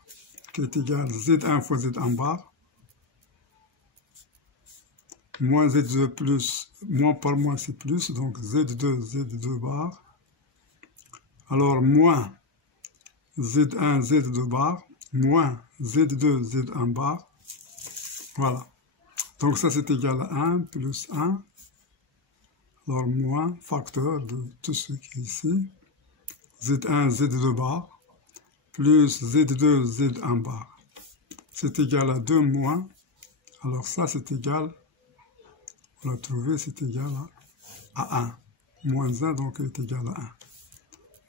qui est égal à Z1 fois Z1 bar moins Z2 plus, moins par moins c'est plus, donc Z2 bar, alors moins Z1 Z2 bar moins Z2 Z1 bar, voilà. Donc ça c'est égal à 1 plus 1, alors moins facteur de tout ce qui est ici, Z1 Z2 bar plus Z2 Z1 bar, c'est égal à 2 moins, alors ça c'est égal, on l'a trouvé, c'est égal à 1, moins 1 donc est égal à 1.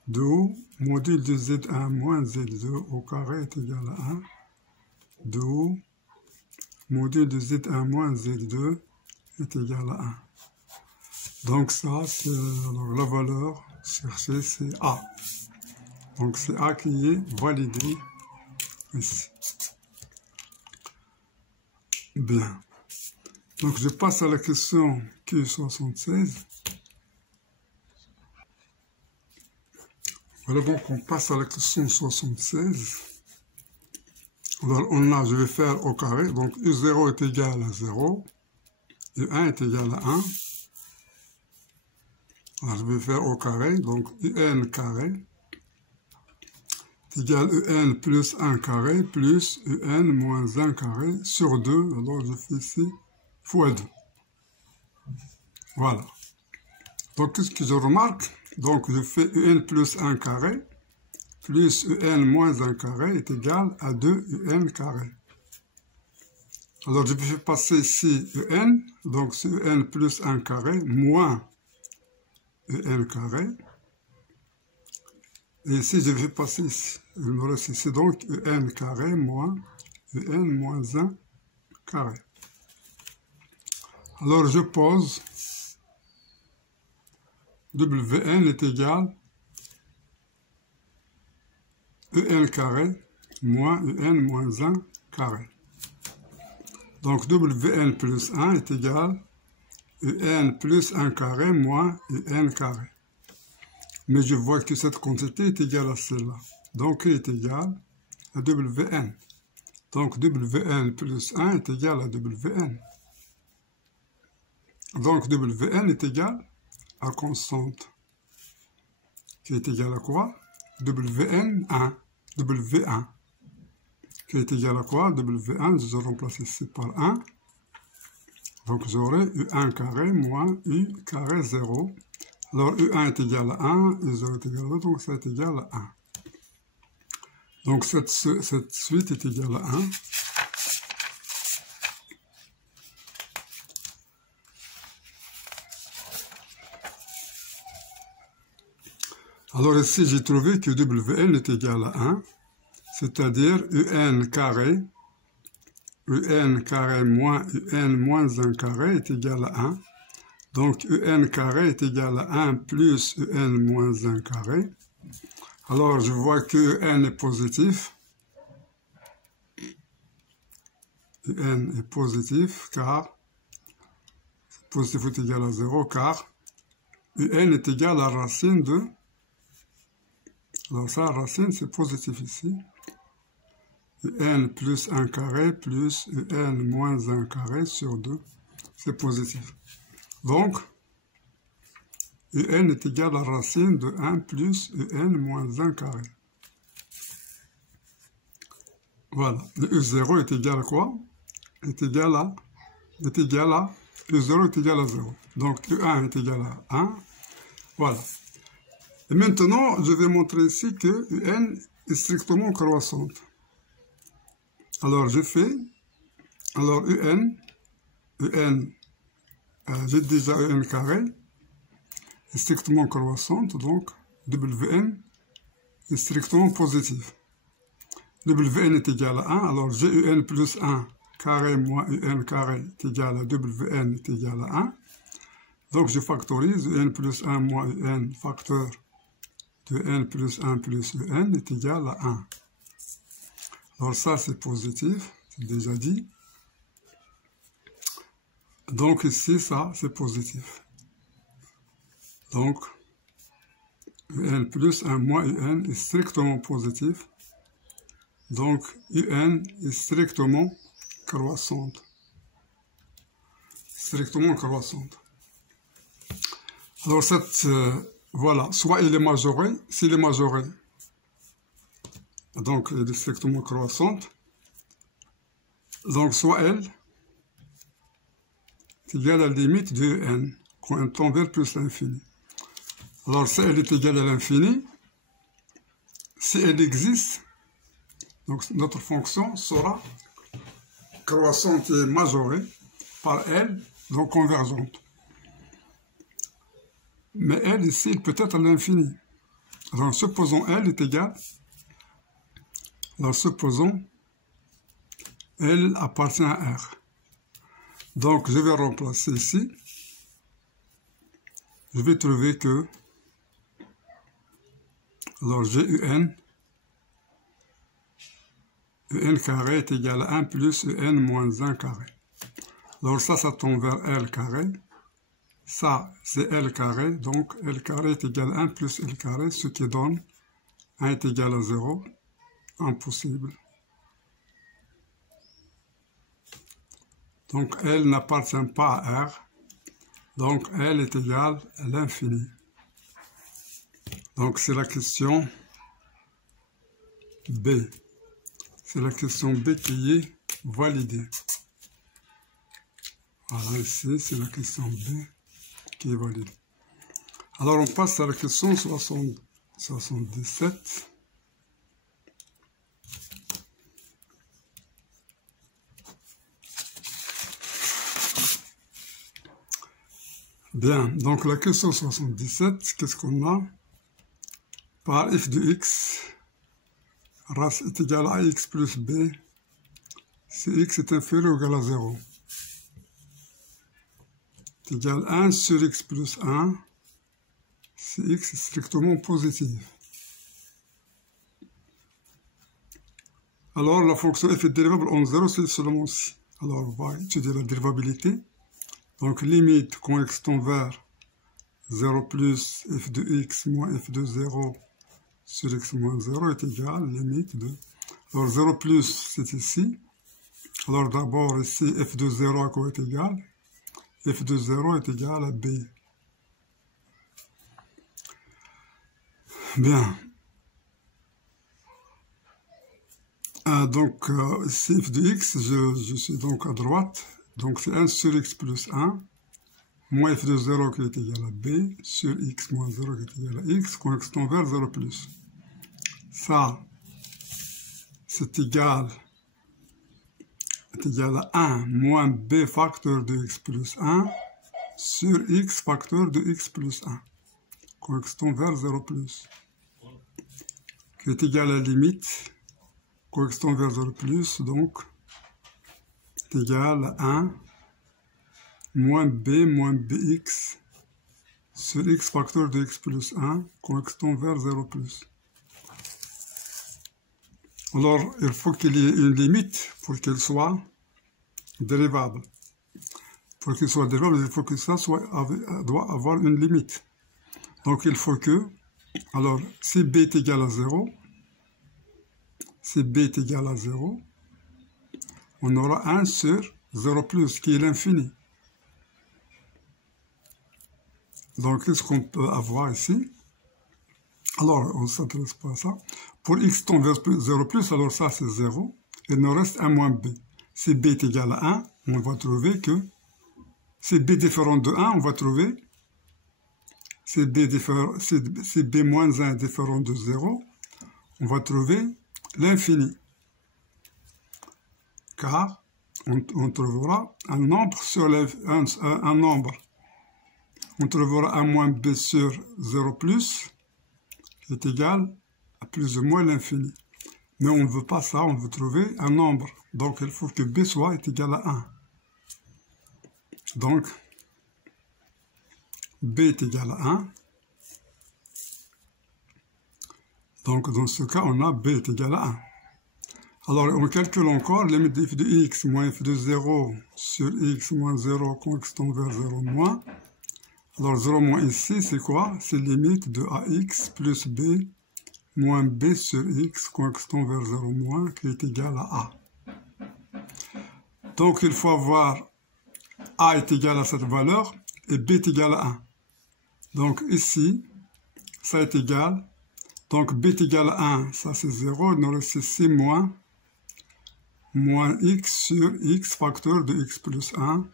D'où module de Z1 moins Z2 au carré est égal à 1, d'où module de Z1 moins Z2 est égal à 1. Donc ça, c'est alors la valeur cherchée, c'est A. Donc c'est A qui est validé ici. Bien. Donc je passe à la question Q76. Voilà, donc on passe à la question 76. Alors on a, je vais faire au carré, donc U0 est égal à 0, U1 est égal à 1. Alors je vais faire au carré, donc UN carré est égal à UN plus 1 carré plus UN moins 1 carré sur 2, alors je fais ici fois 2. Voilà. Donc qu'est-ce que je remarque? Donc je fais UN plus 1 carré plus UN moins 1 carré est égal à 2 UN carré. Alors je vais passer ici UN, donc c'est UN plus 1 carré moins UN carré. Et ici je vais passer ici, il me reste ici donc UN carré moins UN moins 1 carré. Alors je pose WN est égal EN carré moins EN moins 1 carré. Donc Wn plus 1 est égal à Un plus 1 carré moins Un carré. Mais je vois que cette quantité est égale à celle-là. Donc, elle est égale à Wn. Donc, Wn plus 1 est égal à Wn. Donc, Wn est égal à constante. Qui est égal à quoi? Wn1. W1. Qui est égal à quoi? W1, je remplace ici par 1. Donc, j'aurai U1 carré moins U carré 0. Alors, U1 est égal à 1, U0 est égal à 2, donc ça est égal à 1. Donc, cette suite est égale à 1. Alors, ici, j'ai trouvé que Wn est égal à 1, c'est-à-dire Un carré moins Un moins 1 carré est égal à 1. Donc, Un carré est égal à 1 plus Un moins 1 carré. Alors, je vois que Un est positif. Un est positif car positif est égal à 0 car Un est égal à racine de... Alors ça, racine, c'est positif ici. Un plus 1 carré plus Un moins 1 carré sur 2, c'est positif. Donc, Un est égal à racine de 1 plus Un moins 1 carré. Voilà. Le U0 est égal à quoi? Est égal à U0 est égal à 0. Donc, U1 est égal à 1. Voilà. Et maintenant, je vais montrer ici que Un est strictement croissante. Alors, je fais... Alors, j'ai déjà Un carré, est strictement croissante, donc Wn est strictement positif. Wn est égal à 1, alors j'ai Un plus 1 carré moins Un carré est égal à Wn est égal à 1. Donc je factorise Un plus 1 moins Un facteur de N plus 1 plus Un est égal à 1. Alors ça c'est positif, c'est déjà dit. Donc ici ça c'est positif. Donc Un plus 1 moins Un est strictement positif. Donc Un est strictement croissante. Strictement croissante. Alors cette... voilà, soit il est majoré, s'il est majoré, donc elle est strictement croissante, donc soit elle est égale à la limite de N, quand on tend vers plus l'infini. Alors si elle est égale à l'infini, si elle existe, donc notre fonction sera croissante et majorée par L, donc convergente. Mais L ici, il peut être à l'infini. Alors supposons L est égal, alors supposons L appartient à R. Donc je vais remplacer ici, je vais trouver que, alors j'ai Un carré est égal à 1 plus Un moins 1 carré. Alors ça tombe vers L carré. Ça, c'est L carré, donc L carré est égal à 1 plus L carré, ce qui donne 1 est égal à 0, impossible. Donc L n'appartient pas à R, donc L est égal à l'infini. Donc c'est la question B. C'est la question B qui est validée. Voilà, ici, c'est la question B qui est valide. Alors on passe à la question 77. Bien, donc la question 77, qu'est-ce qu'on a? Par f de x, race est égal à x plus b, si x est inférieur ou égal à 0. Est égal à 1 sur x plus 1, si x est strictement positif. Alors la fonction f est dérivable en 0, c'est seulement si. Alors, on va étudier la dérivabilité. Donc, limite quand x tend vers 0 plus f de x moins f de 0 sur x moins 0 est égal, limite de... Alors, 0 plus, c'est ici. Alors, d'abord, ici, f de 0 à quoi est égal? F de 0 est égal à b. Bien. Donc, ici, f de x, je suis donc à droite. Donc, c'est 1 sur x plus 1. Moins f de 0 qui est égal à b, sur x moins 0 qui est égal à x, quand x tend vers 0 plus. Ça, c'est égal à 1 moins b facteur de x plus 1 sur x facteur de x plus 1, quand x tend vers 0 plus, qui est égal à la limite, quand x tend vers 0 plus, donc, est égal à 1 moins bx sur x facteur de x plus 1, quand x tend vers 0 plus. Alors, il faut qu'il y ait une limite pour qu'elle soit dérivable. Pour qu'elle soit dérivable, il faut que ça doit avoir une limite. Donc, il faut que, alors, si b est égal à 0, on aura 1 sur 0 plus, qui est l'infini. Donc, qu'est-ce qu'on peut avoir ici? Alors, on ne s'intéresse pas à ça. Pour x tend vers 0 plus, alors ça c'est 0. Il nous reste 1 moins b. Si b est égal à 1, on va trouver que... Si b différent de 1, on va trouver... Si b moins 1 est différent de 0, on va trouver l'infini. Car on trouvera un nombre sur un nombre. On trouvera 1 moins b sur 0 plus, qui est égal à plus ou moins l'infini. Mais on ne veut pas ça, on veut trouver un nombre. Donc, il faut que b soit égal à 1. Donc, b est égal à 1. Donc, dans ce cas, on a b est égal à 1. Alors, on calcule encore limite de f de x moins f de 0 sur x moins 0 quand x tend vers 0 moins. Alors, 0 moins ici, c'est quoi? C'est limite de ax plus b moins b sur x quand x tend vers 0 moins, qui est égal à a. Donc, il faut avoir a est égal à cette valeur et b est égal à 1. Donc, ici, ça est égal. Donc, b est égal à 1, ça c'est 0. Il nous reste ici moins x sur x facteur de x plus 1.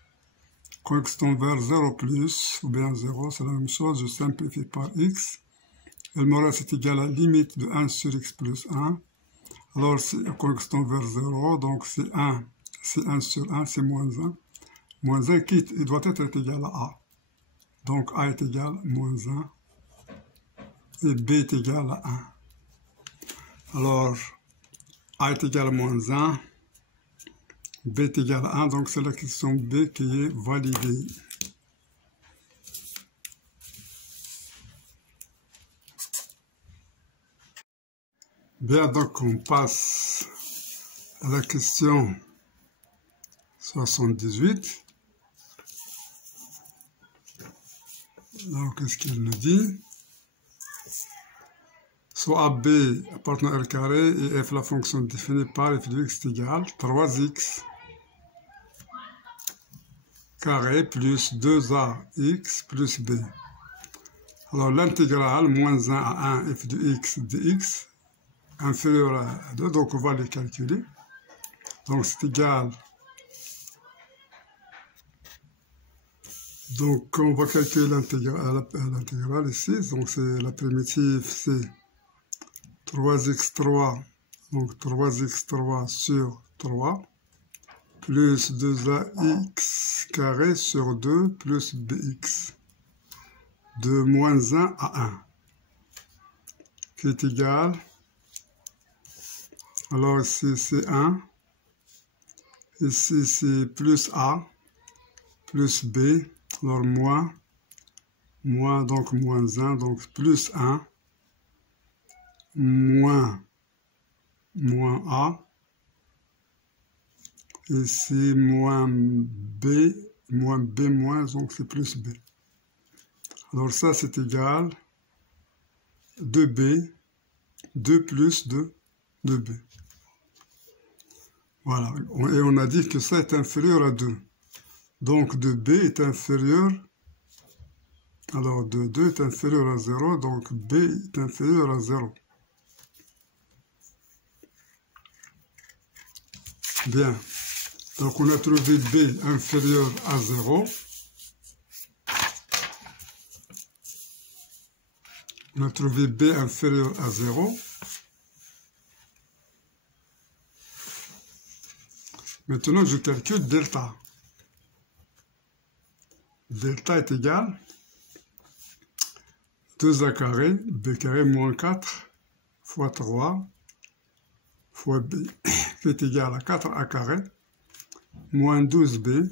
Quand x tend vers 0 plus, ou bien 0, c'est la même chose, je simplifie par x. Il me reste égal à la limite de 1 sur x plus 1. Alors, quand x tend vers 0, donc c'est 1 sur 1, c'est moins 1. Moins 1 il doit être égal à a. Donc, a est égal à moins 1. Et b est égal à 1. Alors, a est égal à moins 1. B est égal à 1, donc c'est la question B qui est validée. Bien, donc on passe à la question 78. Alors, qu'est-ce qu'il nous dit? Soit AB appartenant à R carré et f la fonction définie par f de x est égale 3x carré plus 2ax plus b. Alors l'intégrale moins 1 à 1 f de x dx inférieur à 2, donc on va les calculer. Donc c'est égal. Donc on va calculer l'intégrale ici. Donc c'est la primitive, c'est 3x3, donc 3x3 sur 3, plus 2ax carré sur 2, plus bx, de moins 1 à 1, qui est égal, alors ici c'est 1, ici c'est plus a, plus b, alors moins, donc moins 1, donc plus 1, moins a, Ici, moins B, donc c'est plus B. Alors ça, c'est égal 2B, 2 plus 2B. Voilà, et on a dit que ça est inférieur à 2. Donc 2B est inférieur, alors 2 est inférieur à 0, donc B est inférieur à 0. Bien, donc on a trouvé B inférieur à 0. On a trouvé B inférieur à 0. Maintenant, je calcule delta. Delta est égal 2a carré, b carré moins 4 fois 3 fois b, qui est égal à 4a carré, moins 12b,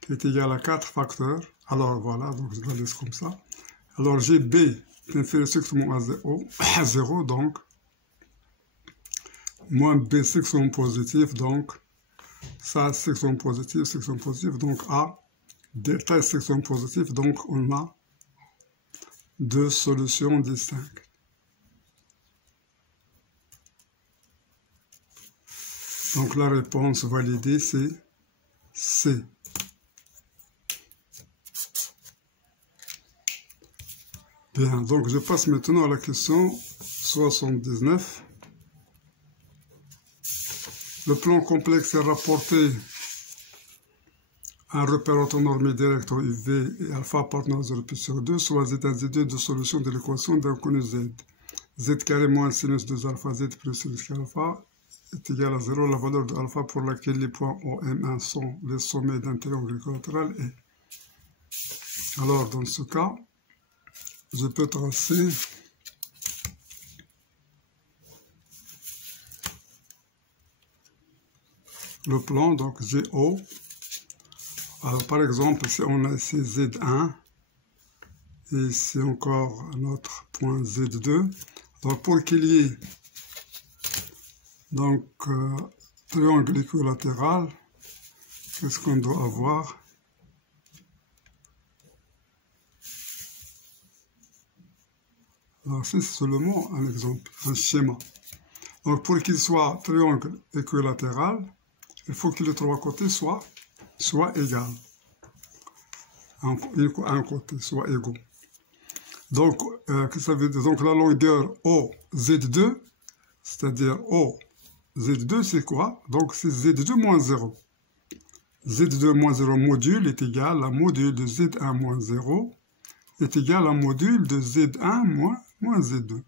qui est égal à 4 facteurs. Alors voilà, donc je la laisse comme ça. Alors j'ai b qui est inférieur strictement à 0, donc moins b section positive, donc ça section positive, donc a, delta est section positive, donc on a deux solutions distinctes. Donc la réponse validée, c'est C. Bien, donc je passe maintenant à la question 79. Le plan complexe est rapporté à un repère autonormé direct UV et alpha appartenant à 0 plus sur 2, soit z1, z2 de solution de l'équation d'inconnu z. Z carré moins sinus 2 alpha z plus sinus carré alpha est égal à 0. La valeur de alpha pour laquelle les points OM1 sont les sommets d'un triangle équilatéral est. Alors, dans ce cas, je peux tracer le plan, donc GO. Alors, par exemple, si on a ici Z1, et ici encore notre point Z2, donc pour qu'il y ait donc triangle équilatéral, qu'est-ce qu'on doit avoir? Alors, c'est seulement un exemple, un schéma. Donc, pour qu'il soit triangle équilatéral, il faut que les trois côtés soient égaux. Un côté soit égaux. Donc, ça veut dire, donc la longueur OZ2, c'est-à-dire OZ2, c'est quoi? Donc, c'est Z2 moins 0. Z2 moins 0 module est égal à module de Z1 moins 0 est égal à module de Z1 moins Z2.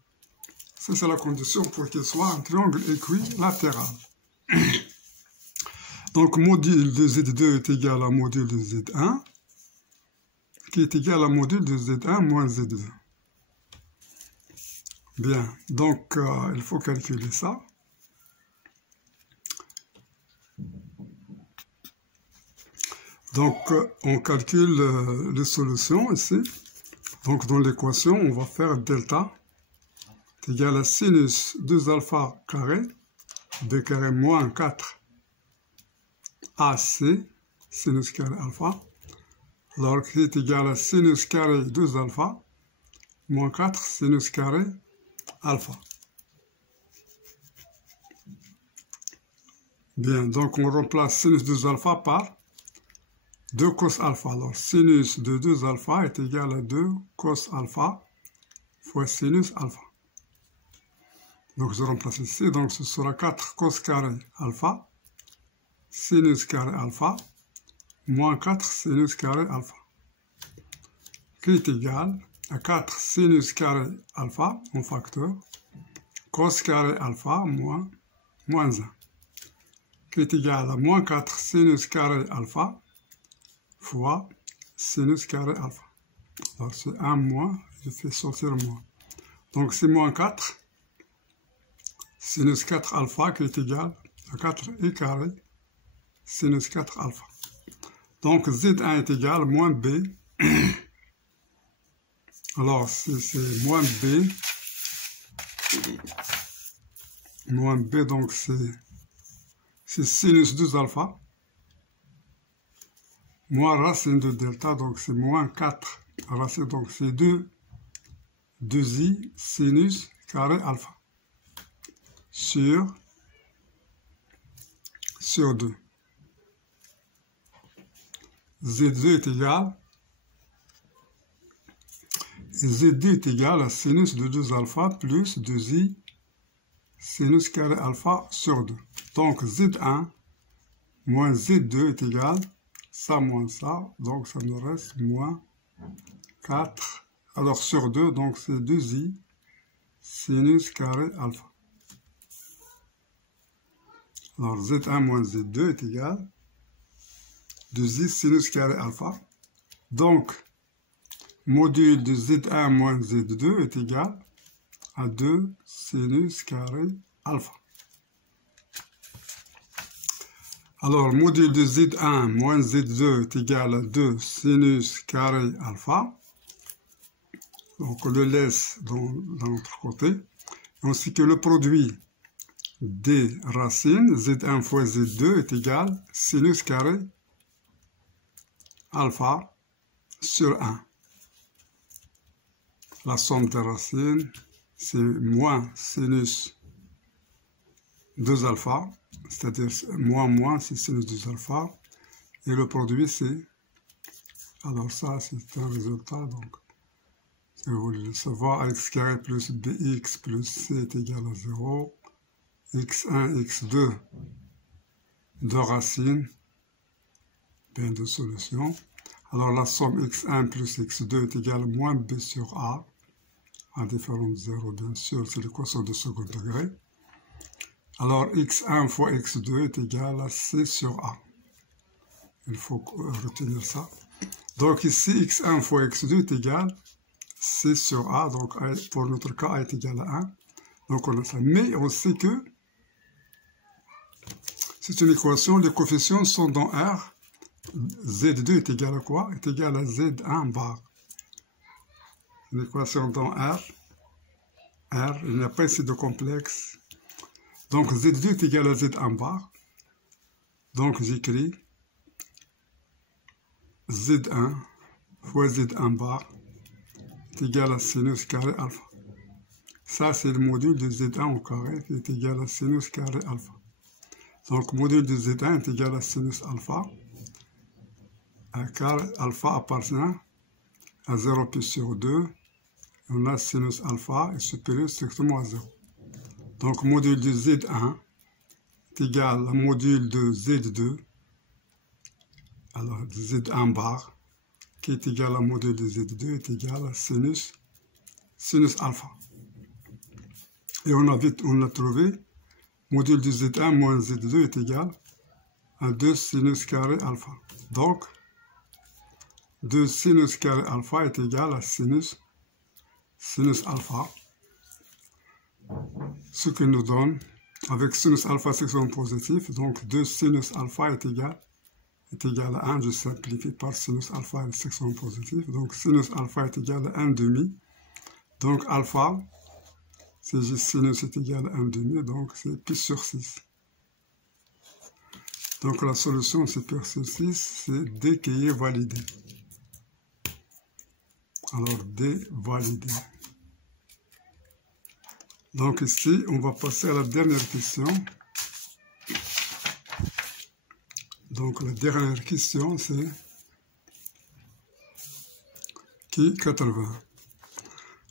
Ça, c'est la condition pour qu'il soit un triangle équilatéral. Donc, module de Z2 est égal à module de Z1, qui est égal à module de Z1 moins Z2. Bien, donc il faut calculer ça. Donc, on calcule les solutions ici. Donc, dans l'équation, on va faire delta est égal à sinus 2 alpha carré, b carré moins 4 AC, sinus carré alpha, alors qui est égal à sinus carré 2 alpha, moins 4 sinus carré alpha. Bien, donc on remplace sinus 2 alpha par 2 cos alpha. Alors, sinus de 2 alpha est égal à 2 cos alpha fois sinus alpha. Donc, je remplace ici. Donc, ce sera 4 cos carré alpha, sinus carré alpha, moins 4 sinus carré alpha, qui est égal à 4 sinus carré alpha, en facteur, cos carré alpha, moins 1, qui est égal à moins 4 sinus carré alpha, fois sinus carré alpha. Alors, c'est 1 moins, je fais sortir moins. Donc, c'est moins 4 sinus 4 alpha qui est égal à 4 et carré sinus 4 alpha. Donc, Z1 est égal à moins B. Alors, c'est moins B. Moins B, donc c'est sinus 2 alpha. moins racine de delta, donc c'est moins 4 racine, donc c'est 2i sinus carré alpha sur 2. Z2 est égal, Z2 est égal à sinus de 2 alpha plus 2i sinus carré alpha sur 2. Donc Z1 moins Z2 est égal, ça moins ça, donc ça nous reste moins 4. Alors sur 2, donc c'est 2i sinus carré alpha. Alors Z1 moins Z2 est égal 2i sinus carré alpha. Donc, module de Z1 moins Z2 est égal à 2 sinus carré alpha. Alors, module de Z1 moins Z2 est égal à 2 sinus carré alpha. Donc, on le laisse dans l'autre côté. Ainsi que le produit des racines, Z1 fois Z2 est égal sinus carré alpha sur 1. La somme des racines, c'est moins sinus 2 alpha, c'est-à-dire moins, c'est sinus 2 alpha, et le produit, c'est, alors ça, c'est un résultat, donc, si vous voulez le savoir, x carré plus bx plus c est égal à 0, x1, x2, de racines, bien de solutions. Alors la somme x1 plus x2 est égale à moins b sur a différence de 0, bien sûr, c'est l'équation de second degré. Alors x1 fois x2 est égal à c sur a. Il faut retenir ça. Donc ici, x1 fois x2 est égal à c sur a. Donc pour notre cas, a est égal à 1. Donc on a ça. Mais on sait que c'est une équation, les coefficients sont dans R. Z2 est égal à quoi? Est égal à Z1 bar. Une équation dans R, il n'y a pas ici de complexe. Donc Z2 est égal à Z1 bar. Donc j'écris Z1 fois Z1 bar est égal à sinus carré alpha. Ça, c'est le module de Z1 au carré qui est égal à sinus carré alpha. Donc module de Z1 est égal à sinus alpha. Car alpha appartient à 0 plus sur 2. On a sinus alpha est supérieur strictement à 0. Donc, module de Z1 est égal à module de Z2, alors Z1 bar, qui est égal à module de Z2, est égal à sinus alpha. Et on a trouvé, module de Z1 moins Z2 est égal à 2 sinus carré alpha. Donc, 2 sinus carré alpha est égal à sinus alpha, ce qui nous donne, avec sinus alpha section positive, donc 2 sinus alpha est égal à 1, je simplifie par sinus alpha section positive, donc sinus alpha est égal à 1 demi, donc alpha, c'est juste sinus est égal à 1 demi, donc c'est pi sur 6. Donc la solution, c'est pi sur 6, c'est D qui est validé. Alors, D validé. Donc ici, on va passer à la dernière question. Donc la dernière question, c'est qui 80.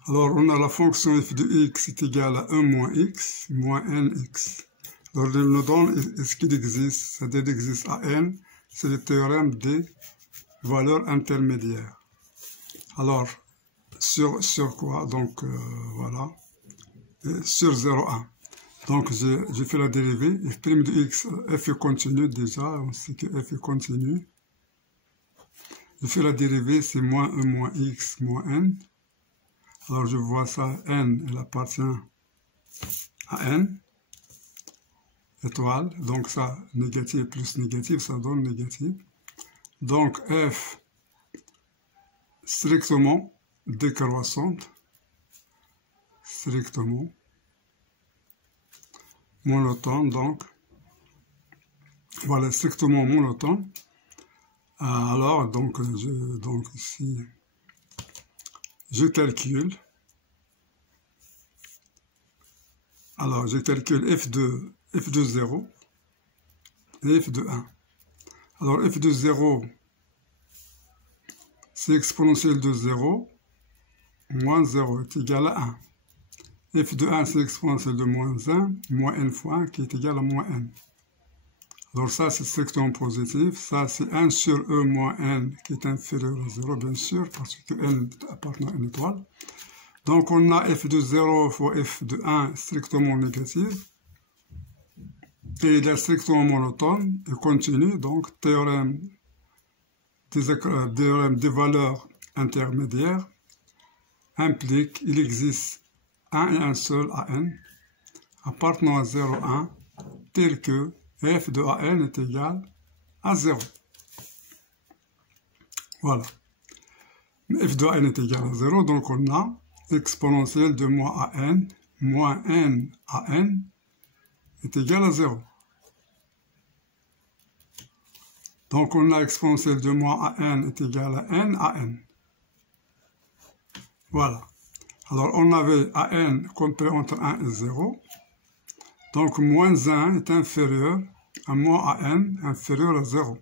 Alors, on a la fonction f de x est égale à 1 moins x moins nx. Alors, il nous donne ce qu'il existe, c'est-à-dire qu'il existe à n, c'est le théorème des valeurs intermédiaires. Alors, sur quoi? Donc, voilà. Sur 0,1. Donc, j'ai fait la dérivée. f' de x, f est continu déjà. On sait que f est continu. Je fais la dérivée, c'est moins 1 moins x moins n. Alors, je vois ça, n, elle appartient à n. Étoile. Donc, ça, négatif plus négatif, ça donne négatif. Donc, f strictement décroissante. Strictement monotone, donc voilà, strictement monotone. Alors, donc ici, je calcule. Alors, je calcule f de 0 et f de 1. Alors, f de 0, c'est exponentielle de 0, moins 0 est égal à 1. f de 1, c'est exponentielle de moins 1, moins n fois 1 qui est égal à moins n. Alors ça, c'est strictement positif. Ça, c'est 1 sur e moins n qui est inférieur à 0, bien sûr, parce que n appartient à une étoile. Donc, on a f de 0 fois f de 1 strictement négatif. Et il est strictement monotone et continu. Donc, théorème des valeurs intermédiaires implique qu'il existe un et un seul AN appartenant à 0, 1, tel que f de AN est égal à 0. Voilà. F de AN est égal à 0, donc on a exponentielle de moins AN moins n AN est égal à 0. Donc on a exponentielle de moins AN est égal à n AN. Voilà. Alors on avait AN compris entre 1 et 0. Donc moins 1 est inférieur à moins AN inférieur à 0.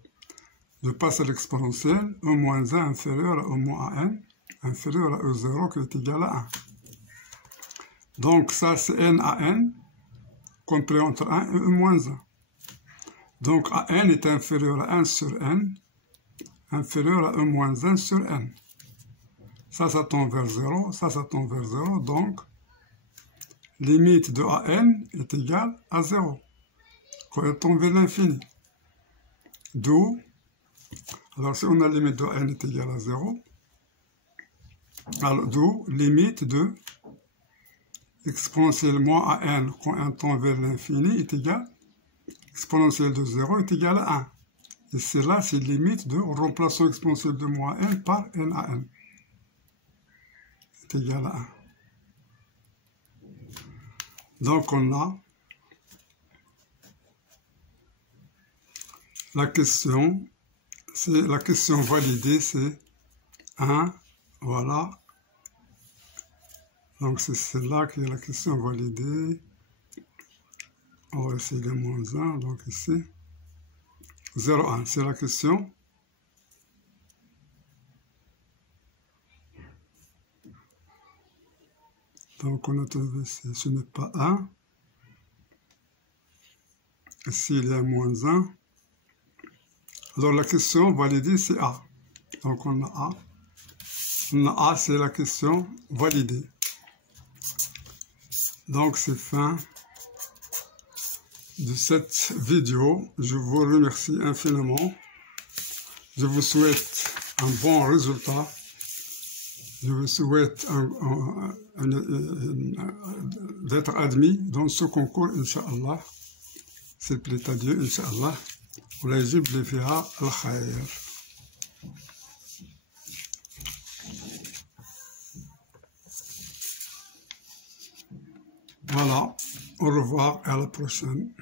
Je passe à l'exponentielle, E moins 1 inférieur à E moins AN inférieur à E0 qui est égal à 1. Donc ça c'est n AN compris entre 1 et E moins 1. Donc AN est inférieur à 1 sur n inférieur à E moins 1 sur n. Ça tend vers 0, ça tend vers 0, donc limite de AN est égale à 0, quand elle tend vers l'infini. D'où, alors si on a limite de AN est égale à 0, alors d'où limite de exponentielle moins AN quand elle tend vers l'infini est égale, exponentielle de 0 est égale à 1. Et c'est là, c'est limite de remplaçant exponentielle de moins n par NAN. Est égal à 1. Donc on a la question, c'est la question validée, c'est 1, voilà. Donc c'est celle-là qui est la question validée. On va essayer le moins 1, donc ici. 0, 1, c'est la question. Donc on a trouvé ici, ce n'est pas 1. Ici il y a moins 1. Alors la question validée c'est A. Donc on a A. On a A, c'est la question validée. Donc c'est fin de cette vidéo. Je vous remercie infiniment. Je vous souhaite un bon résultat. Je vous souhaite d'être admis dans ce concours, Inch'Allah. S'il plaît à Dieu, Inch'Allah. ويجب لي فيها الخير. Voilà, au revoir et à la prochaine.